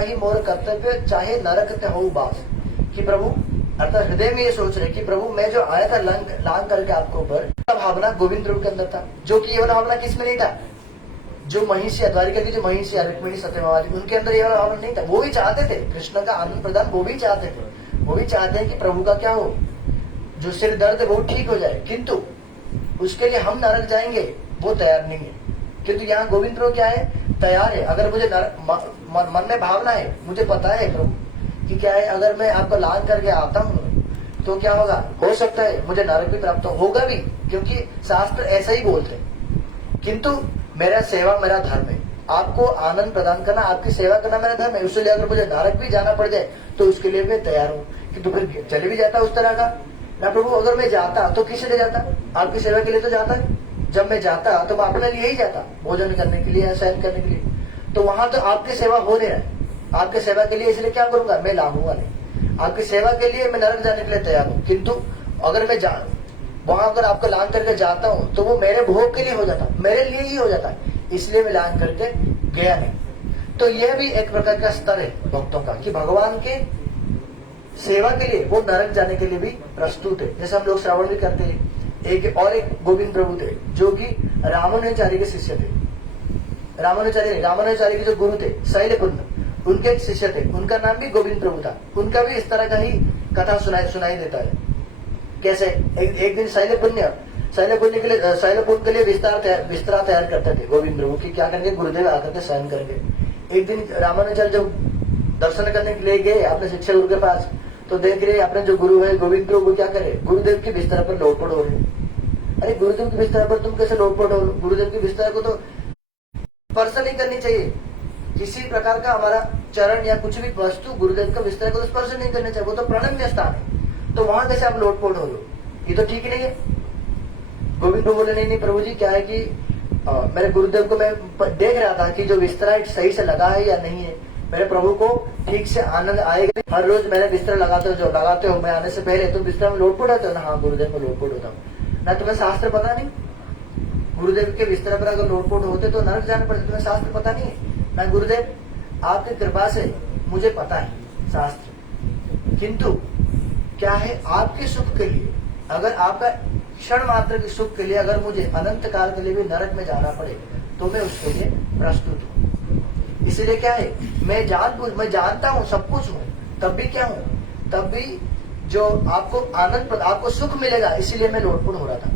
ही मोर कर्तव्य, चाहे नरक हो बास। कि प्रभु अर्थात हृदय में ये सोच रहे कि प्रभु मैं जो आया था लांग करके आपको ऊपर, भावना गोविंद प्रभु के अंदर था, जो कि ये भावना किसमें नहीं था, जो महिषी द्वारिका की जो महिषी रुक्मिणी सत्यभामा उनके अंदर ये भावना नहीं था। वो भी चाहते थे कृष्ण का आनंद प्रदान, वो भी चाहते थे, वो भी चाहते हैं कि प्रभु का क्या हो, जो सिर दर्द है वो ठीक हो जाए, किंतु उसके लिए हम नरक जाएंगे वो तैयार नहीं है। किंतु यहाँ गोविंद प्रभु क्या है, तैयार है। अगर मुझे मन में भावना है, मुझे पता है प्रभु कि क्या है, अगर मैं आपको लांग करके आता हूँ तो क्या होगा, हो सकता है मुझे नरक भी प्राप्त होगा भी, क्योंकि शास्त्र ऐसा ही बोलते हैं। किंतु मेरा सेवा मेरा धर्म है, आपको आनंद प्रदान करना, आपकी सेवा करना मेरा धर्म है। इसलिए अगर मुझे नरक भी जाना पड़ जाए तो उसके लिए मैं तैयार हूँ। कि तो फिर चले भी जाता उस तरह का ना प्रभु, अगर मैं जाता तो किस लिए जाता, आपकी सेवा के लिए तो जाता है। जब मैं जाता तो मैं अपने लिए ही जाता, भोजन करने के लिए या शयन करने के लिए, तो वहां तो आपकी सेवा हो नहीं रहा, आपकी सेवा के लिए इसलिए क्या करूंगा, मैं लाऊंगा नहीं। आपकी सेवा के लिए मैं नरक जाने के लिए तैयार हूँ, किंतु अगर मैं वहां अगर आपको लांग करके जाता हूँ तो वो मेरे भोग के लिए हो जाता, मेरे लिए ही हो जाता, इसलिए मैं लांग करके गया नहीं। तो यह भी एक प्रकार का स्तर है भक्तों का, कि भगवान के सेवा के लिए वो नरक जाने के लिए भी प्रस्तुत है। जैसे हम लोग श्रावण भी करते हैं, एक गोविंद प्रभु थे जो कि रामानुजाचार्य के शिष्य थे। रामानुजाचार्य के जो गुरु थे शैलपुत्र, उनके एक शिष्य थे, उनका नाम भी गोविंद प्रभु था। उनका भी इस तरह का ही कथा सुनाई देता है। कैसे एक दिन शैलपुत्र के लिए बिस्तरा तैयार करते थे गोविंद प्रभु की, क्या करेंगे, गुरुदेव आकर के शयन करेंगे। एक दिन रामानुजाचार्य जब दर्शन करने के लिए गए अपने शिक्षक गुरु के पास, तो देख रहे अपने जो गुरु है गोविंद प्रभु क्या करे, गुरुदेव के बिस्तर पर लोटपोट हो रहे। अरे गुरुदेव के बिस्तर पर तुम कैसे लोटपोट हो, गुरुदेव के बिस्तर को तो स्पर्श नहीं करनी चाहिए, किसी प्रकार का हमारा चरण या कुछ भी वस्तु गुरुदेव का बिस्तर को तो स्पर्श नहीं करना चाहिए, वो तो प्रणम्य स्थान है, तो वहां कैसे आप लोटपोट हो, ये तो ठीक नहीं है। गोविंद प्रभु बोले नहीं प्रभु जी, क्या है कि मेरे गुरुदेव को मैं देख रहा था कि जो बिस्तर सही से लगा है या नहीं है, मेरे प्रभु को ठीक से आनंद आएगा। हर रोज मेरे बिस्तर लगाते हो मैं आने से पहले, तो बिस्तर में लोटपोट होते हो ना, हाँ गुरुदेव को लोटपोट होता हूँ ना, तुम्हें शास्त्र पता नहीं, गुरुदेव के बिस्तर पर अगर लोटपोट होते तो नरक जाने पड़ते, तुम्हें शास्त्र पता नहीं है ना। गुरुदेव आपकी कृपा से मुझे पता है शास्त्र, किंतु क्या है आपके सुख के लिए, अगर आपका क्षण मात्र के सुख के लिए अगर मुझे अनंत काल के लिए भी नरक में जाना पड़े तो मैं उसके लिए प्रस्तुत हूँ। इसलिए क्या है, मैं जानता हूँ सब कुछ हूँ, तब भी क्या हूँ, तब भी जो आपको आनंद आपको सुख मिलेगा, इसीलिए मैं लोटपोट हो रहा था।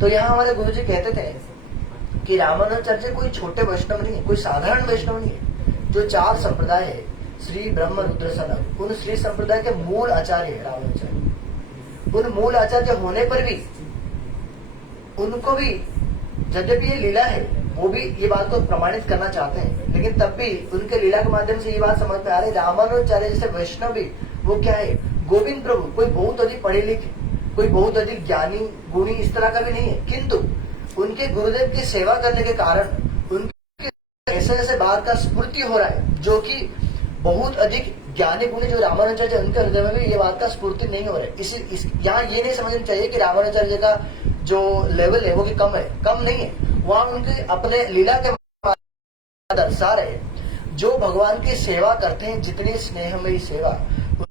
तो यहाँ हमारे गुरु जी कहते थे कि रामानुजाचार्य कोई छोटे वैष्णव नहीं है, कोई साधारण वैष्णव नहीं है। जो 4 संप्रदाय है, श्री ब्रह्म रुद्र सनक, उन श्री संप्रदाय के मूल आचार्य है रामानुजाचार्य। उन मूल आचार्य होने पर भी उनको भी यद्यपि ये लीला है, वो भी ये बात को प्रमाणित करना चाहते हैं, लेकिन तब भी उनके लीला के माध्यम से ये बात समझ में आ रही है, रामानुजाचार्य जैसे वैष्णव भी वो क्या है, गोविंद प्रभु कोई बहुत अधिक पढ़े लिखे कोई बहुत अधिक ज्ञानी गुणी इस तरह का भी नहीं है, किंतु उनके गुरुदेव की सेवा करने के कारण उनके ऐसे ऐसे बात का स्फूर्ति हो रहा है, जो कि बहुत अधिक ज्ञानी गुणी जो रामानुजाचार्य उनके हृदय में भी ये बात का स्फूर्ति नहीं हो रहा है। यहाँ ये नहीं समझना चाहिए कि रामानुजाचार्य का जो लेवल है वो कि कम है, कम नहीं है। वहां उनके अपने लीला के अनुसार है, जो भगवान की सेवा करते हैं, जितनी स्नेहमयी सेवा,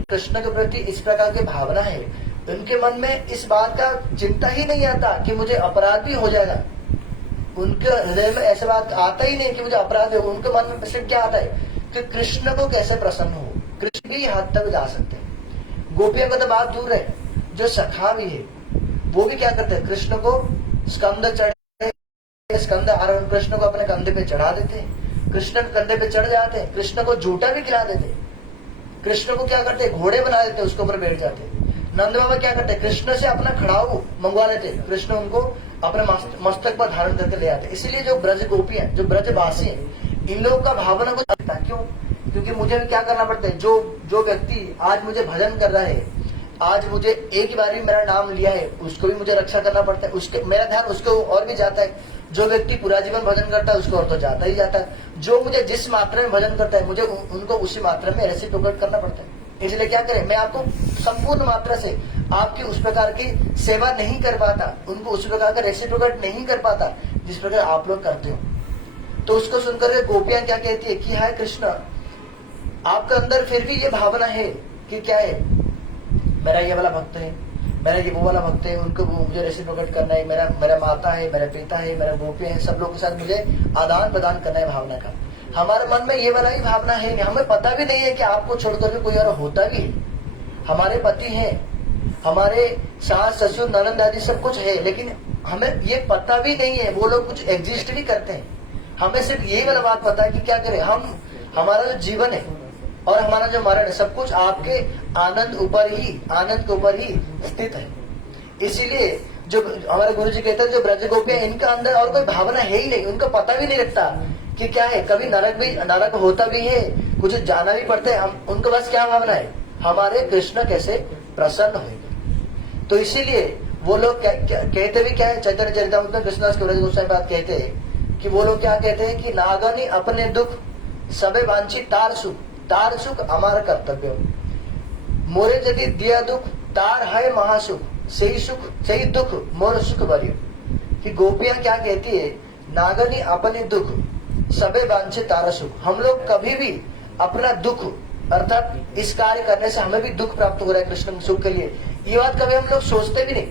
कृष्ण के प्रति इस प्रकार की भावना है, उनके मन में इस बात का चिंता ही नहीं आता कि मुझे अपराध भी हो जाएगा। उनके हृदय में ऐसा बात आता ही नहीं कि मुझे अपराध हो। उनके मन में सिर्फ क्या आता है कि कृष्ण को कैसे प्रसन्न हो, कृष्ण की हद तक जा सकते हैं। गोपियों का तो बात दूर है, जो सखा भी है वो भी क्या करते हैं, कृष्ण को स्कंद आरोहण कृष्ण को अपने कंधे पे चढ़ा देते हैं, कृष्ण के कंधे पे चढ़ जाते हैं, कृष्ण को झूठा भी खिला देते हैं, कृष्ण को क्या करते हैं, घोड़े बना देते हैं, उसके ऊपर बैठ जाते हैं। नंद बाबा क्या करते हैं, कृष्ण से अपना खड़ाऊ मंगवा लेते हैं, कृष्ण उनको अपने मस्तक पर धारण करके ले आते हैं। इसलिए जो ब्रज गोपी हैं, जो ब्रजवासी हैं, इन लोगों का भावना को लगता है। क्यों? क्योंकि मुझे भी क्या करना पड़ता है, जो व्यक्ति आज मुझे भजन कर रहा है, आज मुझे एक ही बार भी मेरा नाम लिया है, उसको भी मुझे रक्षा करना पड़ता है, उसके मेरा ध्यान उसको और भी जाता है। जो व्यक्ति पूरा जीवन भजन करता है उसको और तो जाता ही जाता है। जो मुझे जिस मात्रा में भजन करता है, मुझे उनको उसी मात्रा में रेसिप्रोकेट करना पड़ता है। इसलिए क्या करें, मैं आपको संपूर्ण मात्रा से आपकी उस प्रकार की सेवा नहीं कर पाता, उनको उस प्रकार का रेसिप्रोकेट नहीं कर पाता जिस प्रकार आप लोग करते हो। तो उसको सुनकर गोपियां क्या कहती है कि हाय कृष्ण, आपके अंदर फिर भी ये भावना है कि क्या है, मेरा ये वाला भक्त है, मेरा ये वो वाला भक्त है, उनको मुझे रेसिप्रोकेट करना है, मेरा माता है, मेरा पिता है, मेरा गोपियां है, सब लोग के साथ मुझे आदान प्रदान करना है भावना का। हमारे मन में ये वाला ही भावना है नहीं, हमें पता भी नहीं है कि आपको छोड़कर भी कोई और होता भी है। हमारे पति हैं, हमारे सास ससुर ननद आदि सब कुछ है, लेकिन हमें ये पता भी नहीं है वो लोग कुछ एग्जिस्ट भी करते हैं। हमें सिर्फ यही वाला बात पता है कि क्या करें, हमारा जो जीवन है और हमारा जो मरण है, सब कुछ आपके आनंद के ऊपर ही स्थित है। इसीलिए जो हमारे गुरु जी कहते हैं, जो ब्रज गोपियां, इनका अंदर और कोई भावना है ही नहीं, उनको पता भी नहीं लगता कि क्या है। कभी नरक होता भी है, कुछ जाना भी पड़ता है, हम उनको बस क्या भावना है, हमारे कृष्ण कैसे प्रसन्न होंगे। तो इसीलिए वो लोग कहते भी क्या है, चैतन्य चरितामृत में कृष्णदास कविराज गोस्वामी बात कहते हैं कि वो लोग क्या कहते हैं कि नागनी अपने दुख सबे वांछी तार सुख अमार कर्तव्य, मोरे यदि दिया दुख तार है महासुख, सही दुख मोर सुख बलियो। कि गोपियां क्या कहती है, नागनी अपने दुख सबे वांछे तार सुख, हम लोग कभी भी अपना दुख, अर्थात इस कार्य करने से हमें भी दुख प्राप्त हो रहा है कृष्ण सुख के लिए, ये बात कभी हम लोग सोचते भी नहीं।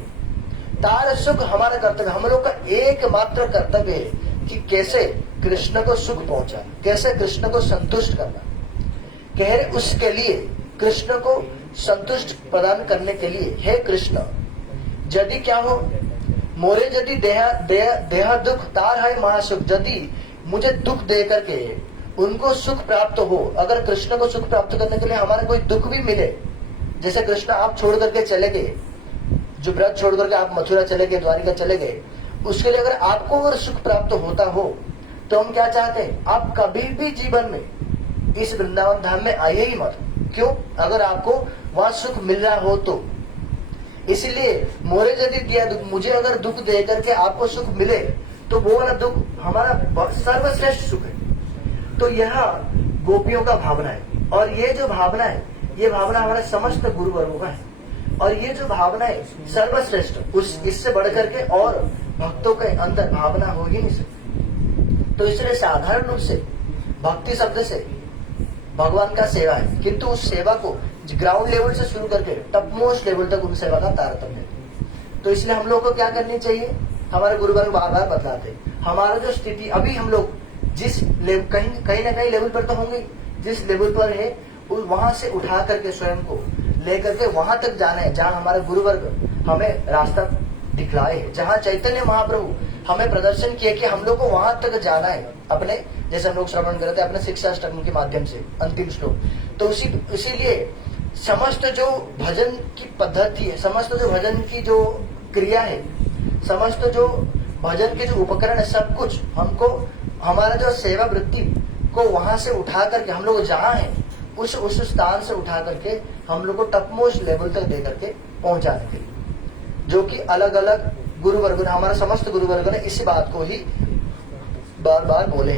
तार सुख हमारा कर्तव्य, हम लोग का एकमात्र कर्तव्य है कि कैसे कृष्ण को सुख पहुंचा, कैसे कृष्ण को संतुष्ट करना। कह रहे उसके लिए, कृष्ण को संतुष्ट प्रदान करने के लिए, हे कृष्ण यदि क्या हो, मोरे यदि देहा दुख तार है महासुख, यदि मुझे दुख दे करके उनको सुख प्राप्त हो, अगर कृष्ण को सुख प्राप्त करने के लिए हमारा कोई दुख भी मिले, जैसे कृष्ण आप छोड़ करके चले गए, जो ब्रज छोड़ करके आप मथुरा चले गए, द्वारिका चले गए, उसके लिए अगर आपको अगर सुख प्राप्त होता हो, तो हम क्या चाहते हैं, आप कभी भी जीवन में इस वृंदावन धाम में आइए ही मत। क्यों? अगर आपको वहां सुख मिल रहा हो तो। इसलिए मोरे यदि दिया दुख, मुझे अगर दुख दे करके आपको सुख मिले, तो वो वाला दुख हमारा सर्वश्रेष्ठ सुख है। तो यह गोपियों का भावना है, और ये जो भावना है, ये भावना हमारे समस्त गुरु वर्गों का है, और ये जो भावना है सर्वश्रेष्ठ, इससे बढ़ करके और भक्तों के अंदर भावना हो ही नहीं सकती। तो इसलिए साधारण रूप से भक्ति शब्द से भगवान का सेवा है, किंतु उस सेवा को ग्राउंड लेवल से शुरू करके टॉप मोस्ट लेवल तक उन सेवा का तारतम्य है। तो इसलिए हम लोग को क्या करनी चाहिए, हमारे गुरुवर्ग बार बार बतलाते हैं, हमारा जो स्थिति अभी हम लोग जिस कहीं ना कहीं लेवल पर तो होंगे, जिस लेवल पर है वहां से उठा करके स्वयं को लेकर के वहां तक जाना है जहां हमारे गुरुवर्ग हमें रास्ता दिखलाए, जहां चैतन्य महाप्रभु हमें प्रदर्शन किए कि हम लोग को वहां तक जाना है, अपने जैसे हम लोग श्रवण करते हैं अपने शिक्षाष्टकम के माध्यम से अंतिम श्लोक। तो इसीलिए समस्त जो भजन की पद्धति है, समस्त जो भजन की जो क्रिया है, समस्त जो भजन के जो उपकरण है, सब कुछ हमको हमारा जो सेवा वृत्ति को वहां से उठा करके हम लोग जहां है उस स्थान से उठा करके हम लोग को टॉप मोस्ट लेवल तक दे करके पहुंचाने के लिए। जो कि अलग अलग गुरुवर्ग ने, हमारा समस्त गुरुवर्ग ने इसी बात को ही बार बार बोले।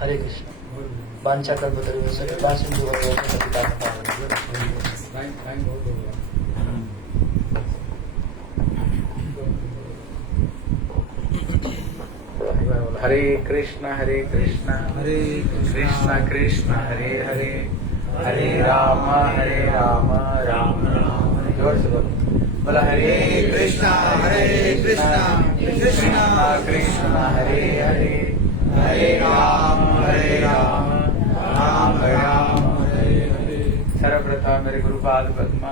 हरे कृष्ण। वांछा कल्पतरुभ्यश्च कृपा सिन्धुभ्यो पतितानां पावनेभ्यो। हरे कृष्ण हरे कृष्ण कृष्ण हरे हरे, हरे राम राम राम। जोर से बोलो, बोला हरे कृष्णा कृष्णा कृष्णा हरे हरे, हरे राम राम राम हरे हरे। सर्वप्रथम मेरे गुरुपाद पद्म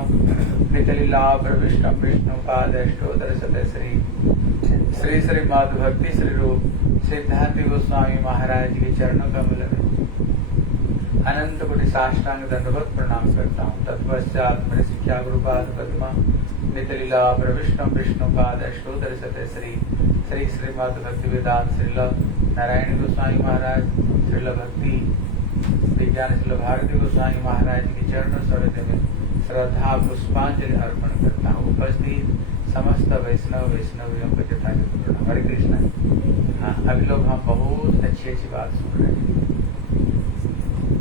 नितलीला प्रविष्ट विष्णु पाद अष्टोत्तर शतश्री श्री श्री माधव भक्ति श्री रूप सिद्धांत गोस्वामी महाराज के चरणों कमल में अनंत कोटि साष्टांग दंडवत प्रणाम करता हूँ। तत्पश्चात मेरे शिक्षा गुरुपाद पद्मा नितलीला प्रविष्ट विष्णु पाद अष्टोत्तर शतश्री श्री श्री माधव भक्ति वेदांत श्रील नारायण गोस्वामी महाराज श्रील भक्ति विज्ञान श्रील भारती गोस्वामी महाराज के चरण सरोज में श्रद्धा पुष्पांजलि अर्पण करता हूँ। उपस्थित समस्त वैष्णवियों को जथा हरे कृष्ण। हाँ, अभी लोग हम बहुत अच्छी बात सुन रहे हैं।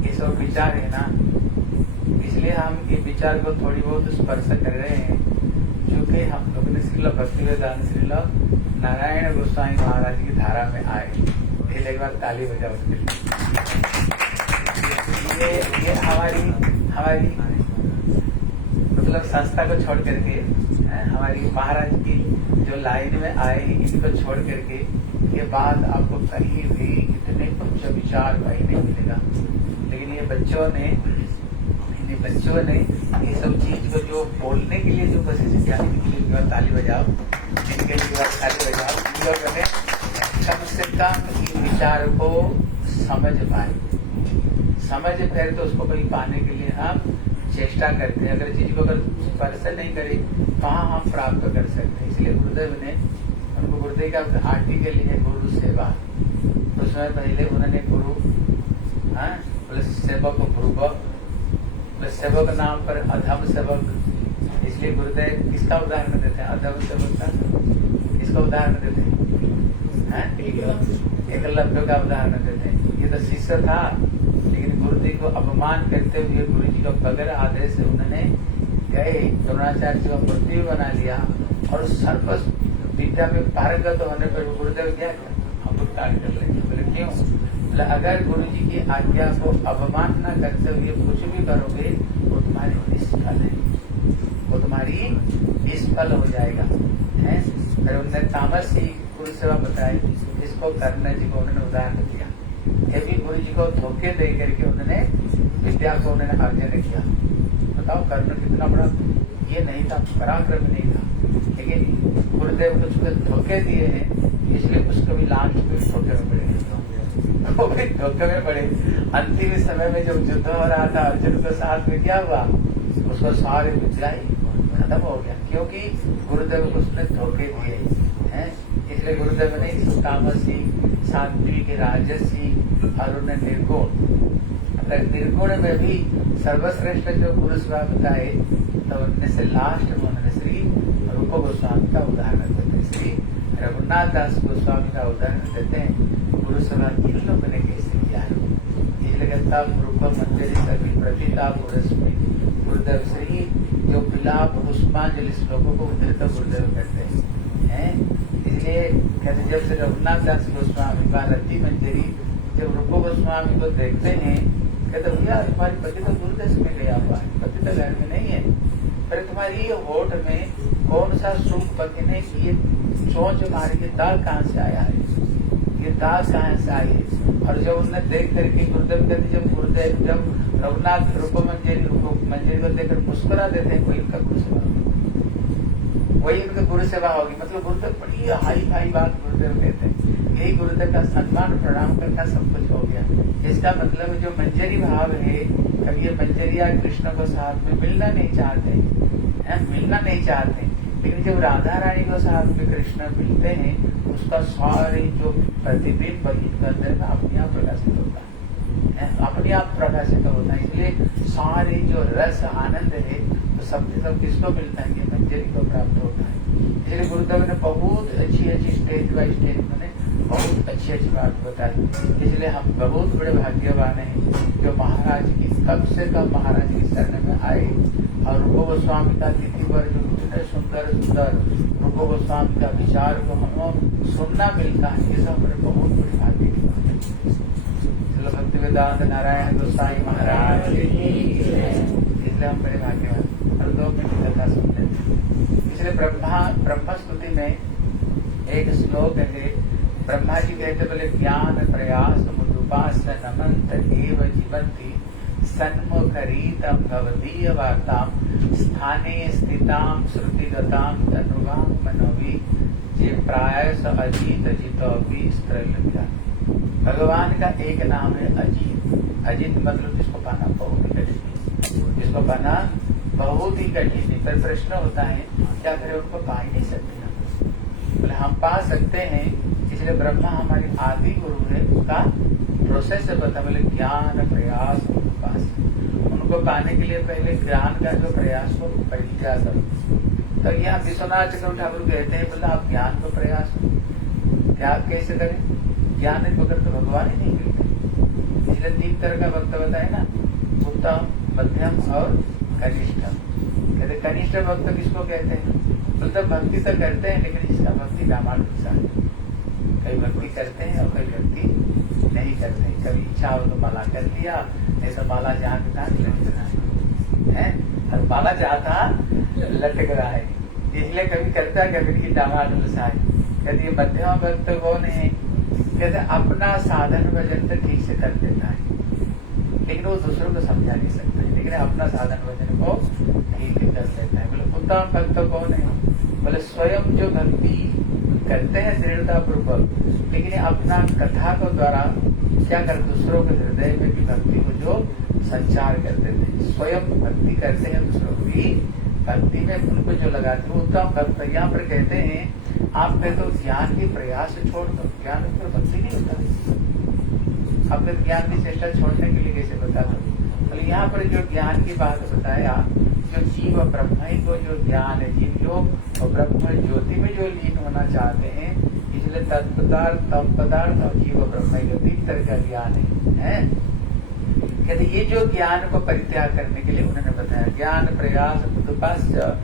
ये सब विचार है ना, इसलिए हम ये विचार को थोड़ी बहुत स्पर्श कर रहे हैं, क्योंकि हम लोग ने श्रील भक्ति वेदांत श्रील नारायण गोस्वामी महाराज की धारा में आए। पहले एक बार ताली बजाओ उसके लिए। ये हमारी मतलब संस्था को छोड़ करके, हमारी महाराज की जो लाइन में आए इनको छोड़ करके ये बात आपको कहीं भी इतने उच्च विचार कहीं नहीं मिलेगा। लेकिन ये बच्चों ने ये सब चीज को जो बोलने के लिए जो कोशिश किया, इनके लिए ताली बजाओ, इनके लिए ताली बजाओ। इन लोगों ने कम से कम इन विचार को समझ पाए, समझ पाए तो उसको कहीं पाने के लिए हम चेष्टा करते हैं। अगर चीज को अगर स्पर्श नहीं करे कहाँ हम प्राप्त कर सकते हैं। इसलिए गुरुदेव ने उनको गुरुदेव का आर्टिकल है गुरु सेवा। तो उसमें पहले उन्होंने गुरु प्लस सेवक ध्रुव प्लस सेवक नाम पर अधम सेवक। इसलिए गुरुदेव किसका उदाहरण देते हैं? अधम सेवक का। किसका उदाहरण देते हैं? एकलव्य का उदाहरण देते हैं। ये तो शिष्य था, लेकिन गुरु जी को अपमान करते हुए गुरु जी का बगैर आदेश से उन्होंने गए द्रोणाचार्य जी को मूर्ति बना लिया और सर्व विद्या में पारंगत होने पर गुरुदेव क्या हम लोग कार्य कर लेंगे। बोले क्यों? बोले अगर गुरु जी की आज्ञा को अपमान न करते हुए कुछ भी करोगे वो तुम्हारी निष्फल है, वो तुम्हारी निष्फल हो जाएगा। फिर उन्होंने तामसी गुरु सेवा बताई, इसको कर्ण जी को उन्होंने उदाहरण दिया। ये भी गुरु जी को धोखे दे करके उन्होंने विद्या को उन्होंने अर्जन किया। बताओ कर्ण कितना बड़ा ये नहीं था, पराक्रम नहीं था, लेकिन गुरुदेव को चूंकि धोखे दिए हैं इसलिए उसको भी लास्ट में धोखे में पड़े, वो भी धोखे में पड़े। अंतिम समय में जब युद्ध हो रहा था अर्जुन के साथ में क्या हुआ, उसको सारे विद्या खत्म हो गया, क्योंकि गुरुदेव को उसने धोखे दिए हैं। इसलिए गुरुदेव ने तामसी, सात्विक, राजसी और उन्हें निर्गुण, निर्गुण में भी सर्वश्रेष्ठ जो गुरु सेवा बताए तो उनमें से लास्ट में उन्होंने श्री रूप गोस्वामी का उदाहरण देते हैं, श्री रघुनाथ दास गोस्वामी का उदाहरण देते हैं। गुरु सेवा इन लोगों ने कैसे किया है, इसलिए कहता रूप मंदिर सभी प्रतिता पुरस्मी गुरुदेव श्री जो विलाप पुष्पांजलि श्लोकों को उद्धृत गुरुदेव करते हैं। इसलिए कहते जब से रघुनाथ दास गोस्वामी का रति मंजरी जब रूप गोस्वामी को देखते हैं, कहते भैया तुम्हारी पति तो दूरदेश में गया हुआ है, पति तो घर में नहीं है, पर तुम्हारी ये होठ में कौन सा सूख पति ने ये चोंच मारी, ये दाग कहाँ से आया है, ये दाग कहाँ से आई है। और जब उन्हें देख करके गुरुदेव कहते जब गुरुदेव जब रघुनाथ रूप मंजरी को देखकर मुस्कुरा देते हैं, कोई इनका गुरु सेवा, वही इनका गुरु सेवा होगी। मतलब गुरुदेव बड़ी हाई फाई बात गुरुदेव कहते हैं, यही गुरुदेव का सम्मान प्रणाम करना सब कुछ हो गया। इसका मतलब जो मंजरी भाव है, कभी ये मंजरिया कृष्ण को साथ में मिलना नहीं चाहते, मिलना नहीं चाहते, लेकिन जब राधा रानी को साथ में कृष्ण मिलते हैं उसका सारी जो प्रतिबिंब इनके अंदर में अपने आप प्रकाशित होता है, अपने अपने आप प्रकाशित होता है। इसलिए सारे जो रस आनंद है तो सबके सब किसको मिलता है? ये मंजरी को प्राप्त होता है। इसलिए गुरुदेव ने बहुत अच्छी अच्छी स्टेज बाय स्टेज मैंने बहुत अच्छी अच्छी बात बताई। इसलिए हम बहुत बड़े भाग्यवान हैं जो महाराज की कम से कम महाराज की शरण में आए और रूप गोस्वामी का तिथि पर जो इतने सुंदर सुंदर रूप गोस्वामी का विचार को हमें सुनना मिलता है, ये सब हमारे बहुत बड़ी भाग्य की बात है। चलो भक्ति वेदांत नारायण गोसाई महाराज, इसलिए हम बड़े भाग्यवान। और 2 मिनट कथा सुन लेते। इसलिए ब्रह्म स्तुति में एक श्लोक है, ब्रह्मा जी कहते बोले ज्ञान प्रयास मुदुपास्य नमंत एव जीवंती सन्मुखरीतम भवदीय वार्ताम स्थाने स्थिताम श्रुतिगताम तनुवाम मनोवी जे प्रायस अजीत अजितोपि स्त्रैलभ्या। भगवान का एक नाम है अजीत। अजीत मतलब जिसको पाना बहुत ही कठिन, जिसको पाना बहुत ही कठिन है। पर प्रश्न होता है क्या करें, उनको पा ही नहीं सकते ना। बोले हम पा सकते हैं, इसलिए ब्रह्मा हमारी आदि गुरु है, उसका प्रोसेस से बता। बोले ज्ञान प्रयास उपास, उनको पाने के लिए पहले ज्ञान का जो प्रयास हो परित्या करो। तो यहाँ विश्वनाथ चक्रवर्ती ठाकुर कहते हैं बोला आप ज्ञान को प्रयास हो, त्याग कैसे करें? ज्ञान बगैर तो भगवान ही नहीं मिलते। इसलिए 3 तरह का भक्त बताए ना, उत्तम, मध्यम और कनिष्ठ। कहते कनिष्ठ भक्त किसको कहते हैं? बोलते भक्ति तो करते हैं लेकिन जिसका भक्ति रामानुसार है। कई भक्ति करते हैं और कई भक्ति नहीं करते। कभी इच्छा हो तो माला कर लिया, नहीं तो माला जहाँ के तहाँ लटक रहा है, और माला जहाँ तहाँ लटक रहा है। इसलिए कभी करता है कभी की रामानुसार। कहते मध्यम भक्त कौन है? कहते अपना साधन भजन तो ठीक से कर देता है लेकिन वो दूसरों को समझा नहीं सकता है, लेकिन अपना साधन भजन को ठीक कर देता है। बोले उत्तम भक्त कौन है? बोले स्वयं जो भक्ति करते हैं दृढ़ता पूर्वक, लेकिन अपना कथा को द्वारा क्या कर दूसरों के हृदय में भी भक्ति को जो संचार कर देते हैं। स्वयं भक्ति करते हैं, दूसरों को भी भक्ति में उनको जो लगाते हैं उत्तम भक्त। यहाँ पर कहते हैं आप कहते हो ज्ञान के प्रयास छोड़ दो, ज्ञान पर भक्ति नहीं होता। अब ज्ञान की चेष्टा छोड़ने के लिए कैसे बता दो? बोले यहाँ पर जो ज्ञान की बात बताया, जो जीव ब्रह्म को जो ज्ञान है, जीव लोग और ब्रह्म ज्योति में जो लीन होना चाहते हैं, इसलिए तत्पदार्थ तम पदार्थ और जीव ब्रह्म को 3 तरह का ज्ञान है। कहते ये जो ज्ञान को परित्याग करने के लिए उन्होंने बताया ज्ञान प्रयास मुदुपास्य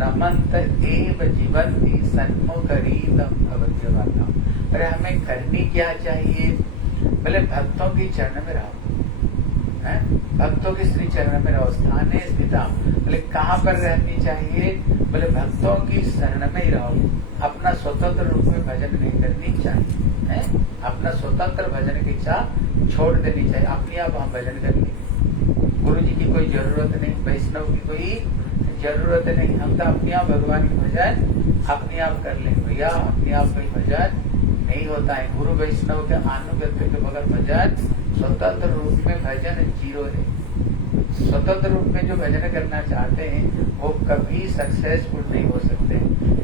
नमंत एव जीवंती सन्मुखरीतम भवदीय वार्ताम। अरे हमें करनी क्या चाहिए? बोले भक्तों की चरण में रहो, भक्तों के श्री चरण में रहो। स्थाने स्थिता, बोले कहाँ पर रहनी चाहिए? बोले भक्तों की शरण में ही रहो। अपना स्वतंत्र रूप में भजन नहीं करनी चाहिए, अपना स्वतंत्र भजन की इच्छा छोड़ देनी चाहिए। अपने आप हम भजन करेंगे, गुरु जी की कोई जरूरत नहीं, वैष्णव की कोई जरूरत नहीं। हम तो अपने आप भगवान की भजन अपने आप कर लेंगे भैया। अपने आप कोई भजन नहीं होता है। गुरु वैष्णव के अनुगत्य के बगैर भजन, स्वतंत्र रूप में भजन जीरो है। स्वतंत्र रूप में जो भजन करना चाहते हैं वो कभी सक्सेसफुल नहीं हो सकते।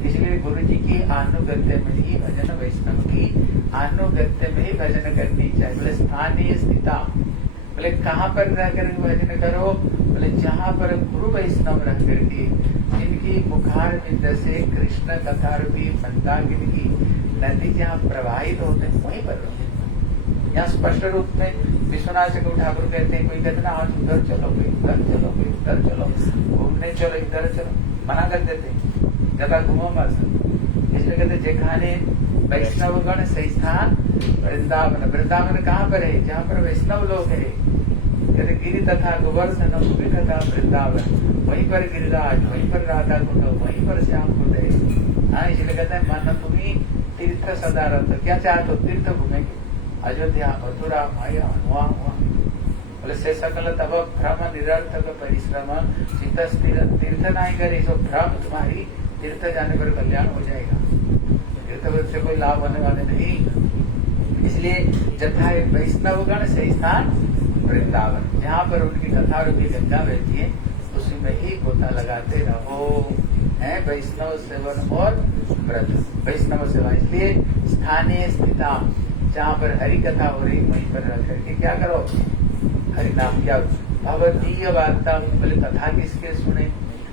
इसलिए गुरु जी की अनुगत्य में ही भजन, वैष्णव की अनुगत्य में ही भजन करनी चाहिए। बोले स्थानीय स्थिता, बोले कहाँ पर रह कर भजन करो? बोले जहाँ पर गुरु वैष्णव रह करके जिनकी मुखार बिंद से कृष्ण कथा रूपी मंदाकिनी की नदी जहाँ प्रवाहित होते हैं वहीं पर रहो। यहाँ स्पष्ट रूप में विश्वनाथ चक्रवर्ती ठाकुर कहते हैं, कोई कहते ना आज उधर चलो, कोई उधर चलो, कोई उधर चलो, घूमने चलो, इधर चलो, मना कर देते ज्यादा घूमो मत। इसलिए कहते जेखाने वैष्णवगण सही स्थान वृंदावन। वृंदावन कहाँ पर है? जहाँ पर वैष्णव लोग है। कहते गिरि तथा गोवर्धन भूमि तथा वृंदावन, वहीं पर गिरिराज, वहीं पर राधा कुंड, वहीं पर श्याम कुंड है। हाँ, इसलिए कहते हैं मन तुम्हें तीर्थ सदा रत। क्या चाहते हो? तीर्थ घूमेंगे, अयोध्या, मथुरा, माया, वहाँ बोले से सकल तब भ्रम निरर्थक परिश्रम चित्त स्थिर तीर्थ नहीं करे तो भ्रम तुम्हारी तीर्थ जाने पर कल्याण हो जाएगा। तीर्थ से कोई लाभ होने वाले नहीं। इसलिए जथा वैष्णवगण से स्थान वृंदावन, जहाँ पर उनकी कथा रूपी गंगा बहती है उसी में ही गोता लगाते रहो। है वैष्णव सेवन और व्रत, वैष्णव सेवा। इसलिए स्थानीय स्थिता, जहाँ पर हरि कथा हो रही वहीं पर रह करके क्या करो? हरि नाम क्या भगवदीय वार्ता, बोले कथा किसके सुने,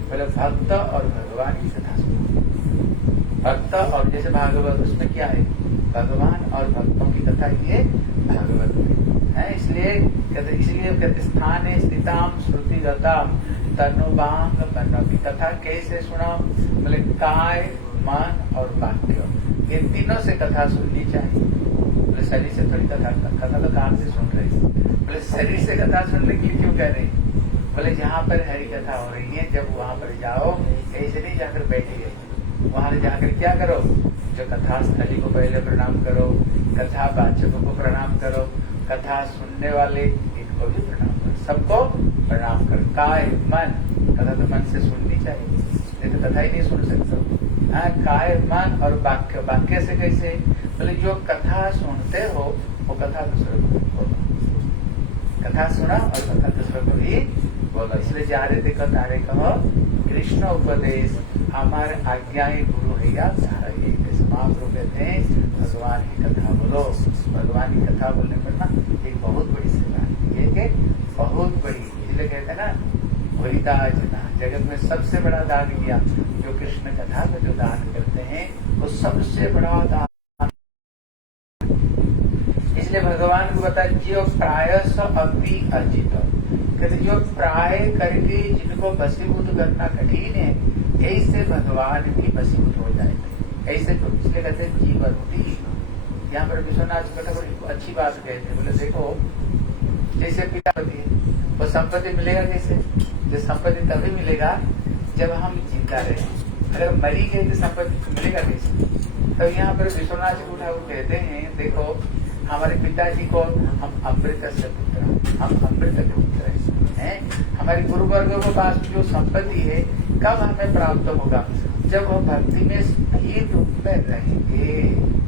बोले भक्त और भगवान की कथा सुने। भक्त और जैसे भागवत उसमें क्या है, भगवान और भक्तों की कथा ये भागवत में है। इसलिए कहते स्थान स्थिताम श्रुतिगताम तनुवांग मनोपि, कथा कैसे सुना, बोले काय मन और वाक्य, ये तीनों से कथा सुननी चाहिए। बोले शरीर से थोड़ी कथा तो कान से सुन रहे, बोले शरीर से कथा सुनने के लिए क्यों कह रहे, बोले जहाँ पर हरि कथा हो रही है जब वहां पर जाओ, ऐसे नहीं जाकर बैठिए, वहां जाकर क्या करो, जो कथा स्थली को पहले प्रणाम करो, कथा वाचकों को प्रणाम करो, कथा सुनने वाले इनको भी प्रणाम करो, सबको प्रणाम करो। काय मन, कथा तो मन से सुननी चाहिए, नहीं तो कथा ही नहीं सुन सकते। काय मन और वाक्य, वाक्य से कैसे, बोले जो कथा सुनते हो वो कथा दूसरे को बोलो, कथा सुना और कथा दूसरे को भी बोलो। इसलिए जा रहे देखो तारे कहो कृष्ण उपदेश हमारे आज्ञाई गुरु है या महाप्रभु कहते हैं भगवान की कथा बोलो। भगवान की कथा बोलने पर ना एक बहुत बड़ी सेवा है, ये बहुत बड़ी, इसलिए कहते हैं ना वरिदाज जगत में सबसे बड़ा दान किया, जो कृष्ण कथा में जो दान करते हैं वो सबसे बड़ा दान। इसलिए भगवान को बता जो प्रायश अपि अर्जित, कहते जो प्राय करके जिनको वशीभूत करना कठिन है, ऐसे भगवान भी वशीभूत हो जाएंगे। ऐसे तो इसलिए कहते हैं जीवंती। यहाँ पर विश्वनाथ जी बड़ी अच्छी बात कहते, बोले देखो जैसे पितापति है वो संपत्ति मिलेगा कैसे, जो संपत्ति तभी मिलेगा जब हम जिंदा रहे, अगर मरी गए तो संपत्ति मिलेगा कैसे। तो यहाँ पर विश्वनाथ जी उठा कहते हैं देखो हमारे पिताजी को हम अमृत से पुत्र, हम अमृत के पुत्र हैं। हमारे गुरु वर्गों के पास जो संपत्ति है कब हमें प्राप्त होगा, जब वो भक्ति में स्थिर रूप में रहेंगे।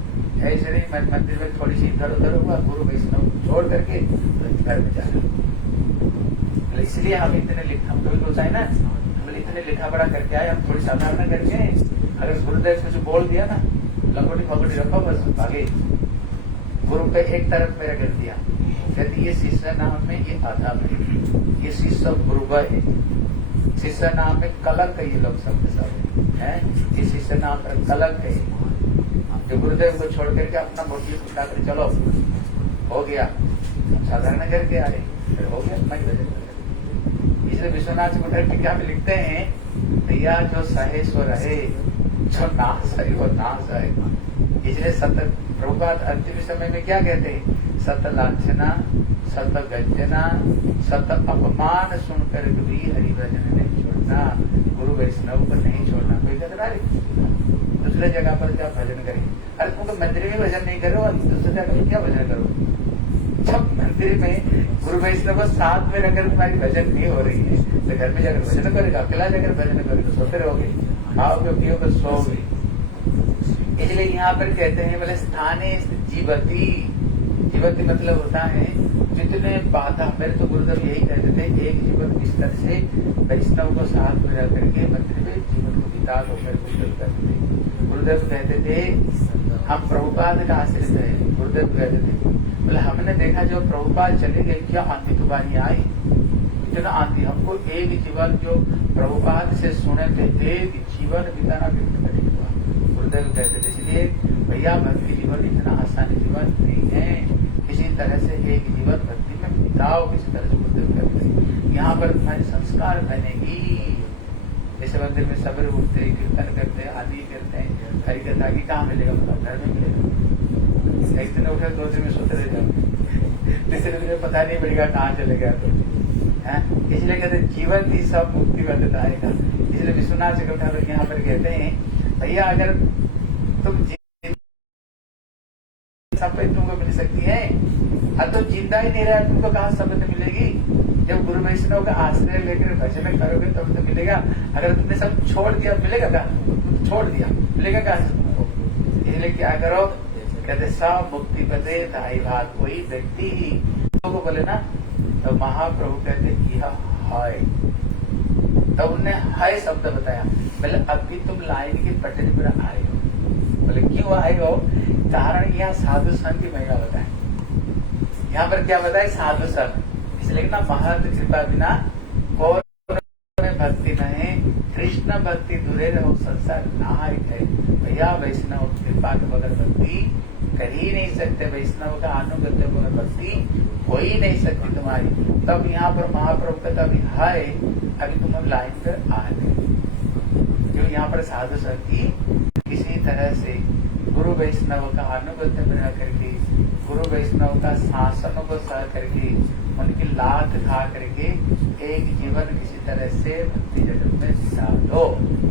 ऐसे नहीं मंदिर में थोड़ी सी इधर उधर हुआ, गुरु वैष्णव छोड़ करके घर में जा रहे। इसलिए हम इतने हम तो है ना, हम इतने लिखा पढ़ा करके आए, हम थोड़ी साधारण करके, अगर गुरुदेव कुछ बोल दिया ना, लंगोटी फगोटी रखो बस आगे, गुरु पे एक तरफ में रख दिया, कहते ये शिष्य नाम में ये आधार है, ये शिष्य गुरु है, शिष्य नाम में कलंक है, ये लोग सब है, ये शिष्य नाम पर कलंक है। जो गुरुदेव को छोड़ करके अपना मोटी उठा कर चलो हो गया, साधारण करके आए फिर हो गया मैं भजन। इसलिए विश्वनाथ जी क्या में लिखते हैं, या जो सहे सो रहे, जो नाश है वो नाश है। इसलिए सत्य प्रभुपाद अंतिम समय में क्या कहते हैं, सत लांछना, सत गंजना, सत अपमान सुनकर भी हरि भजन नहीं छोड़ना, गुरु वैष्णव को नहीं छोड़ना। कोई कहता दूसरे जगह पर क्या भजन करें, अरे तुम तो मंदिर में भजन नहीं करो, दूसरे जगह पर क्या भजन करो। जब मंदिर में गुरु वैष्णव साथ में रहकर तुम्हारी भजन नहीं हो रही है तो घर में जाकर भजन करेगा, अकेला जाकर भजन करेगा, सोते रहोगे, खाओगे पियोगे सोओगे। इसलिए यहाँ पर कहते हैं बोले स्थाने जीवती, जीवती मतलब होता है जितने बाधा, मेरे तो गुरुदेव यही कहते थे, एक जीवन बिस्तर से वैष्णव को साथ में रह करके मंदिर में जीवन को बिता लो, मेरे गुरुदेव कहते थे। गुरुदेव कहते थे हम प्रभुपाद का आश्रित है, गुरुदेव कहते थे बोले हमने देखा जो प्रभुपाद चले गए क्या आंधी तूफानी आई, इतना आंधी, हमको एक जीवन जो प्रभुपाद से सुने थे एक जीवन बिताना भी हुआ। गुरुदेव कहते थे इसलिए भैया भक्ति जीवन इतना आसान जीवन नहीं है, किसी तरह से एक जीवन भक्ति में बिताओ, किसी तरह से गुरुदेव कहते हैं यहाँ पर तुम्हारे संस्कार बनेगी। जैसे मंदिर में सवेरे उठते कीर्तन करते आदि करते हैं, हरि कथा की कहाँ मिलेगा, मतलब घर में मिलेगा। एक दिन उठे 2 दिन में सोते रह जाओ, तीसरे दिन पता नहीं पड़ेगा कहाँ चले गया तो है। इसलिए कहते जीवन ही सब मुक्ति में बताएगा। इसलिए विश्वनाथ जी ठाकुर यहाँ पर कहते हैं भैया अगर तुम संपत्ति तुमको मिल सकती है, अब तो जिंदा ही नहीं रहा तुमको कहाँ संपत्ति मिलेगी। जब गुरु वैष्णव का आश्रय लेकर भजन करोगे तब तो मिलेगा, अगर तुमने सब छोड़ दिया मिलेगा क्या, छोड़ दिया मिलेगा क्या तुमको। इसलिए क्या करो, कहते सब मुक्ति पदे धाई भाग, कोई व्यक्ति ही को बोले ना तो महाप्रभु कहते यह है, तब उनने है शब्द बताया, बोले अभी तुम लाइन के पटरी पर आए हो, बोले क्यों आए हो, कारण यह साधु संघ की महिमा बताए। यहाँ पर क्या बताए, साधु संघ, इसलिए ना महत कृपा बिना कौन में भक्ति नहीं, कृष्ण भक्ति दूरे रहो संसार नाय है। भैया वैष्णव कृपा के बगैर भक्ति कर ही नहीं सकते, वैष्णव का अनुगत्य बगैर भक्ति हो ही नहीं सकती तुम्हारी। तब यहाँ पर महाप्रभु का तब है, अभी तुम लाइन पर आ गए। जो यहाँ पर साधु संति किसी तरह से गुरु वैष्णव का अनुगत्य बना करके, गुरु वैष्णव का शासन को सह करके, उनकी लात खा करके एक जीवन किसी तरह से भक्ति जगत में बिता दो।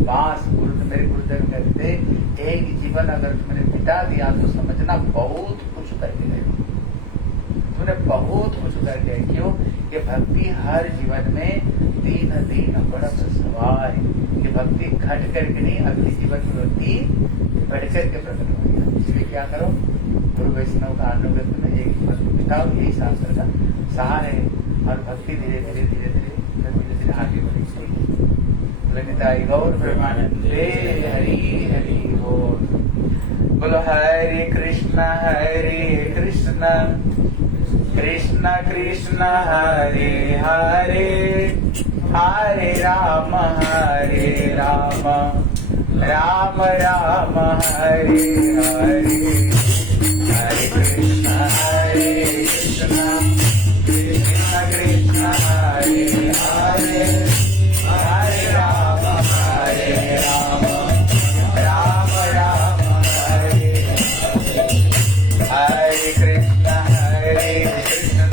बास मेरे गुरुदेव कहते, एक जीवन अगर तुमने बिता दिया तो समझना बहुत कुछ करके गए, तुमने बहुत कुछ कर गए। क्यों? ये भक्ति हर जीवन में दीन दीन बड़ा सवाल, ये भक्ति घट करके नहीं, अगले जीवन में भक्ति बढ़ करके प्रकट होगी। इसलिए क्या करो, गुरु वैष्णव का अनुगत्य में एक जीवन बिताओ, यही शास्त्र का सार है। और भक्ति धीरे धीरे धीरे धीरे धीरे धीरे आगे बढ़ेगी। ललिताई गौर प्रेमानंदे हरि हरि बोल। बोलो हरे कृष्ण कृष्ण कृष्ण हरे हरे, हरे राम राम राम हरे हरे, हरे कृष्ण कृष्ण कृष्ण हरे हरे, हरे राम राम राम हरे हरे, हरे कृष्ण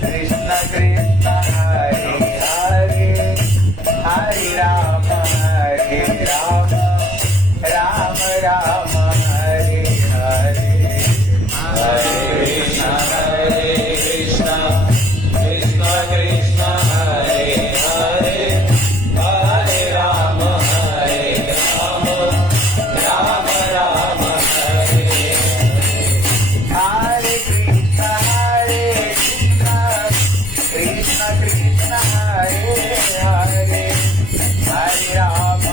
कृष्ण कृष्ण हरे हरे, हरे राम राम राम हरे हरे, हरे कृष्ण कृष्ण कृष्ण हरे हरे, हरे राम राम राम हरे हरे, हरे कृष्ण कृष्ण कृष्ण हरे हरे, हरे राम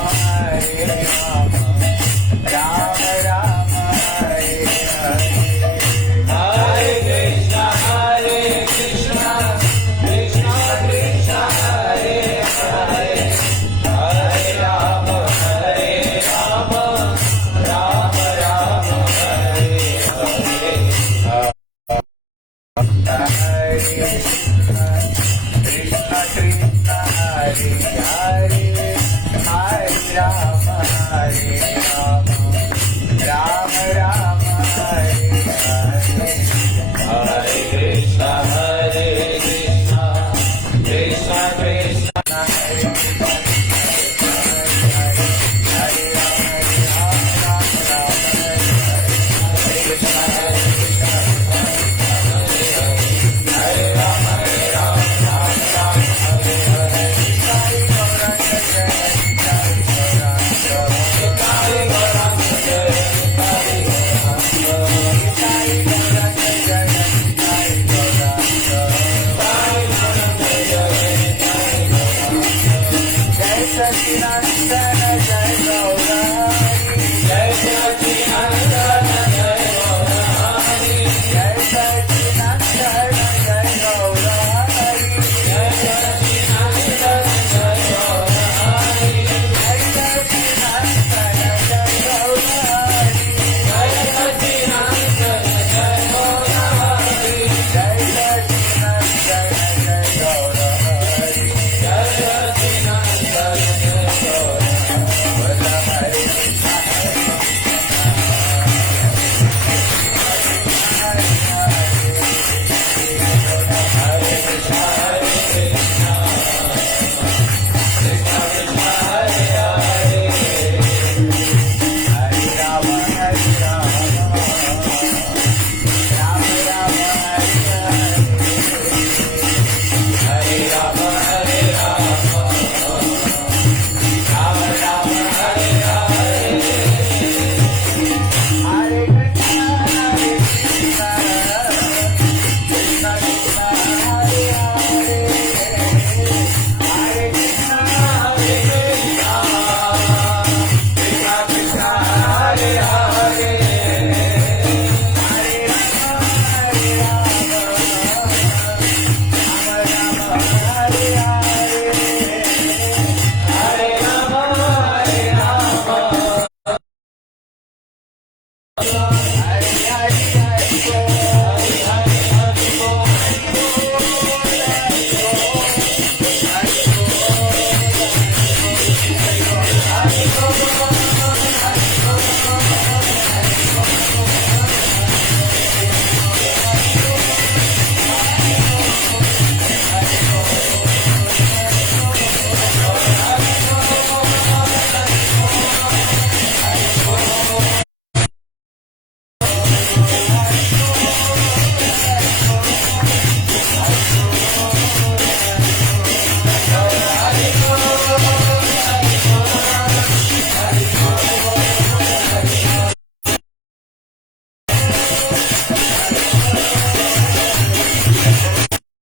राम राम हरे हरे, हरे कृष्ण कृष्ण कृष्ण कृष्ण हरे हरे, हरे राम राम राम हरे हरे, हरे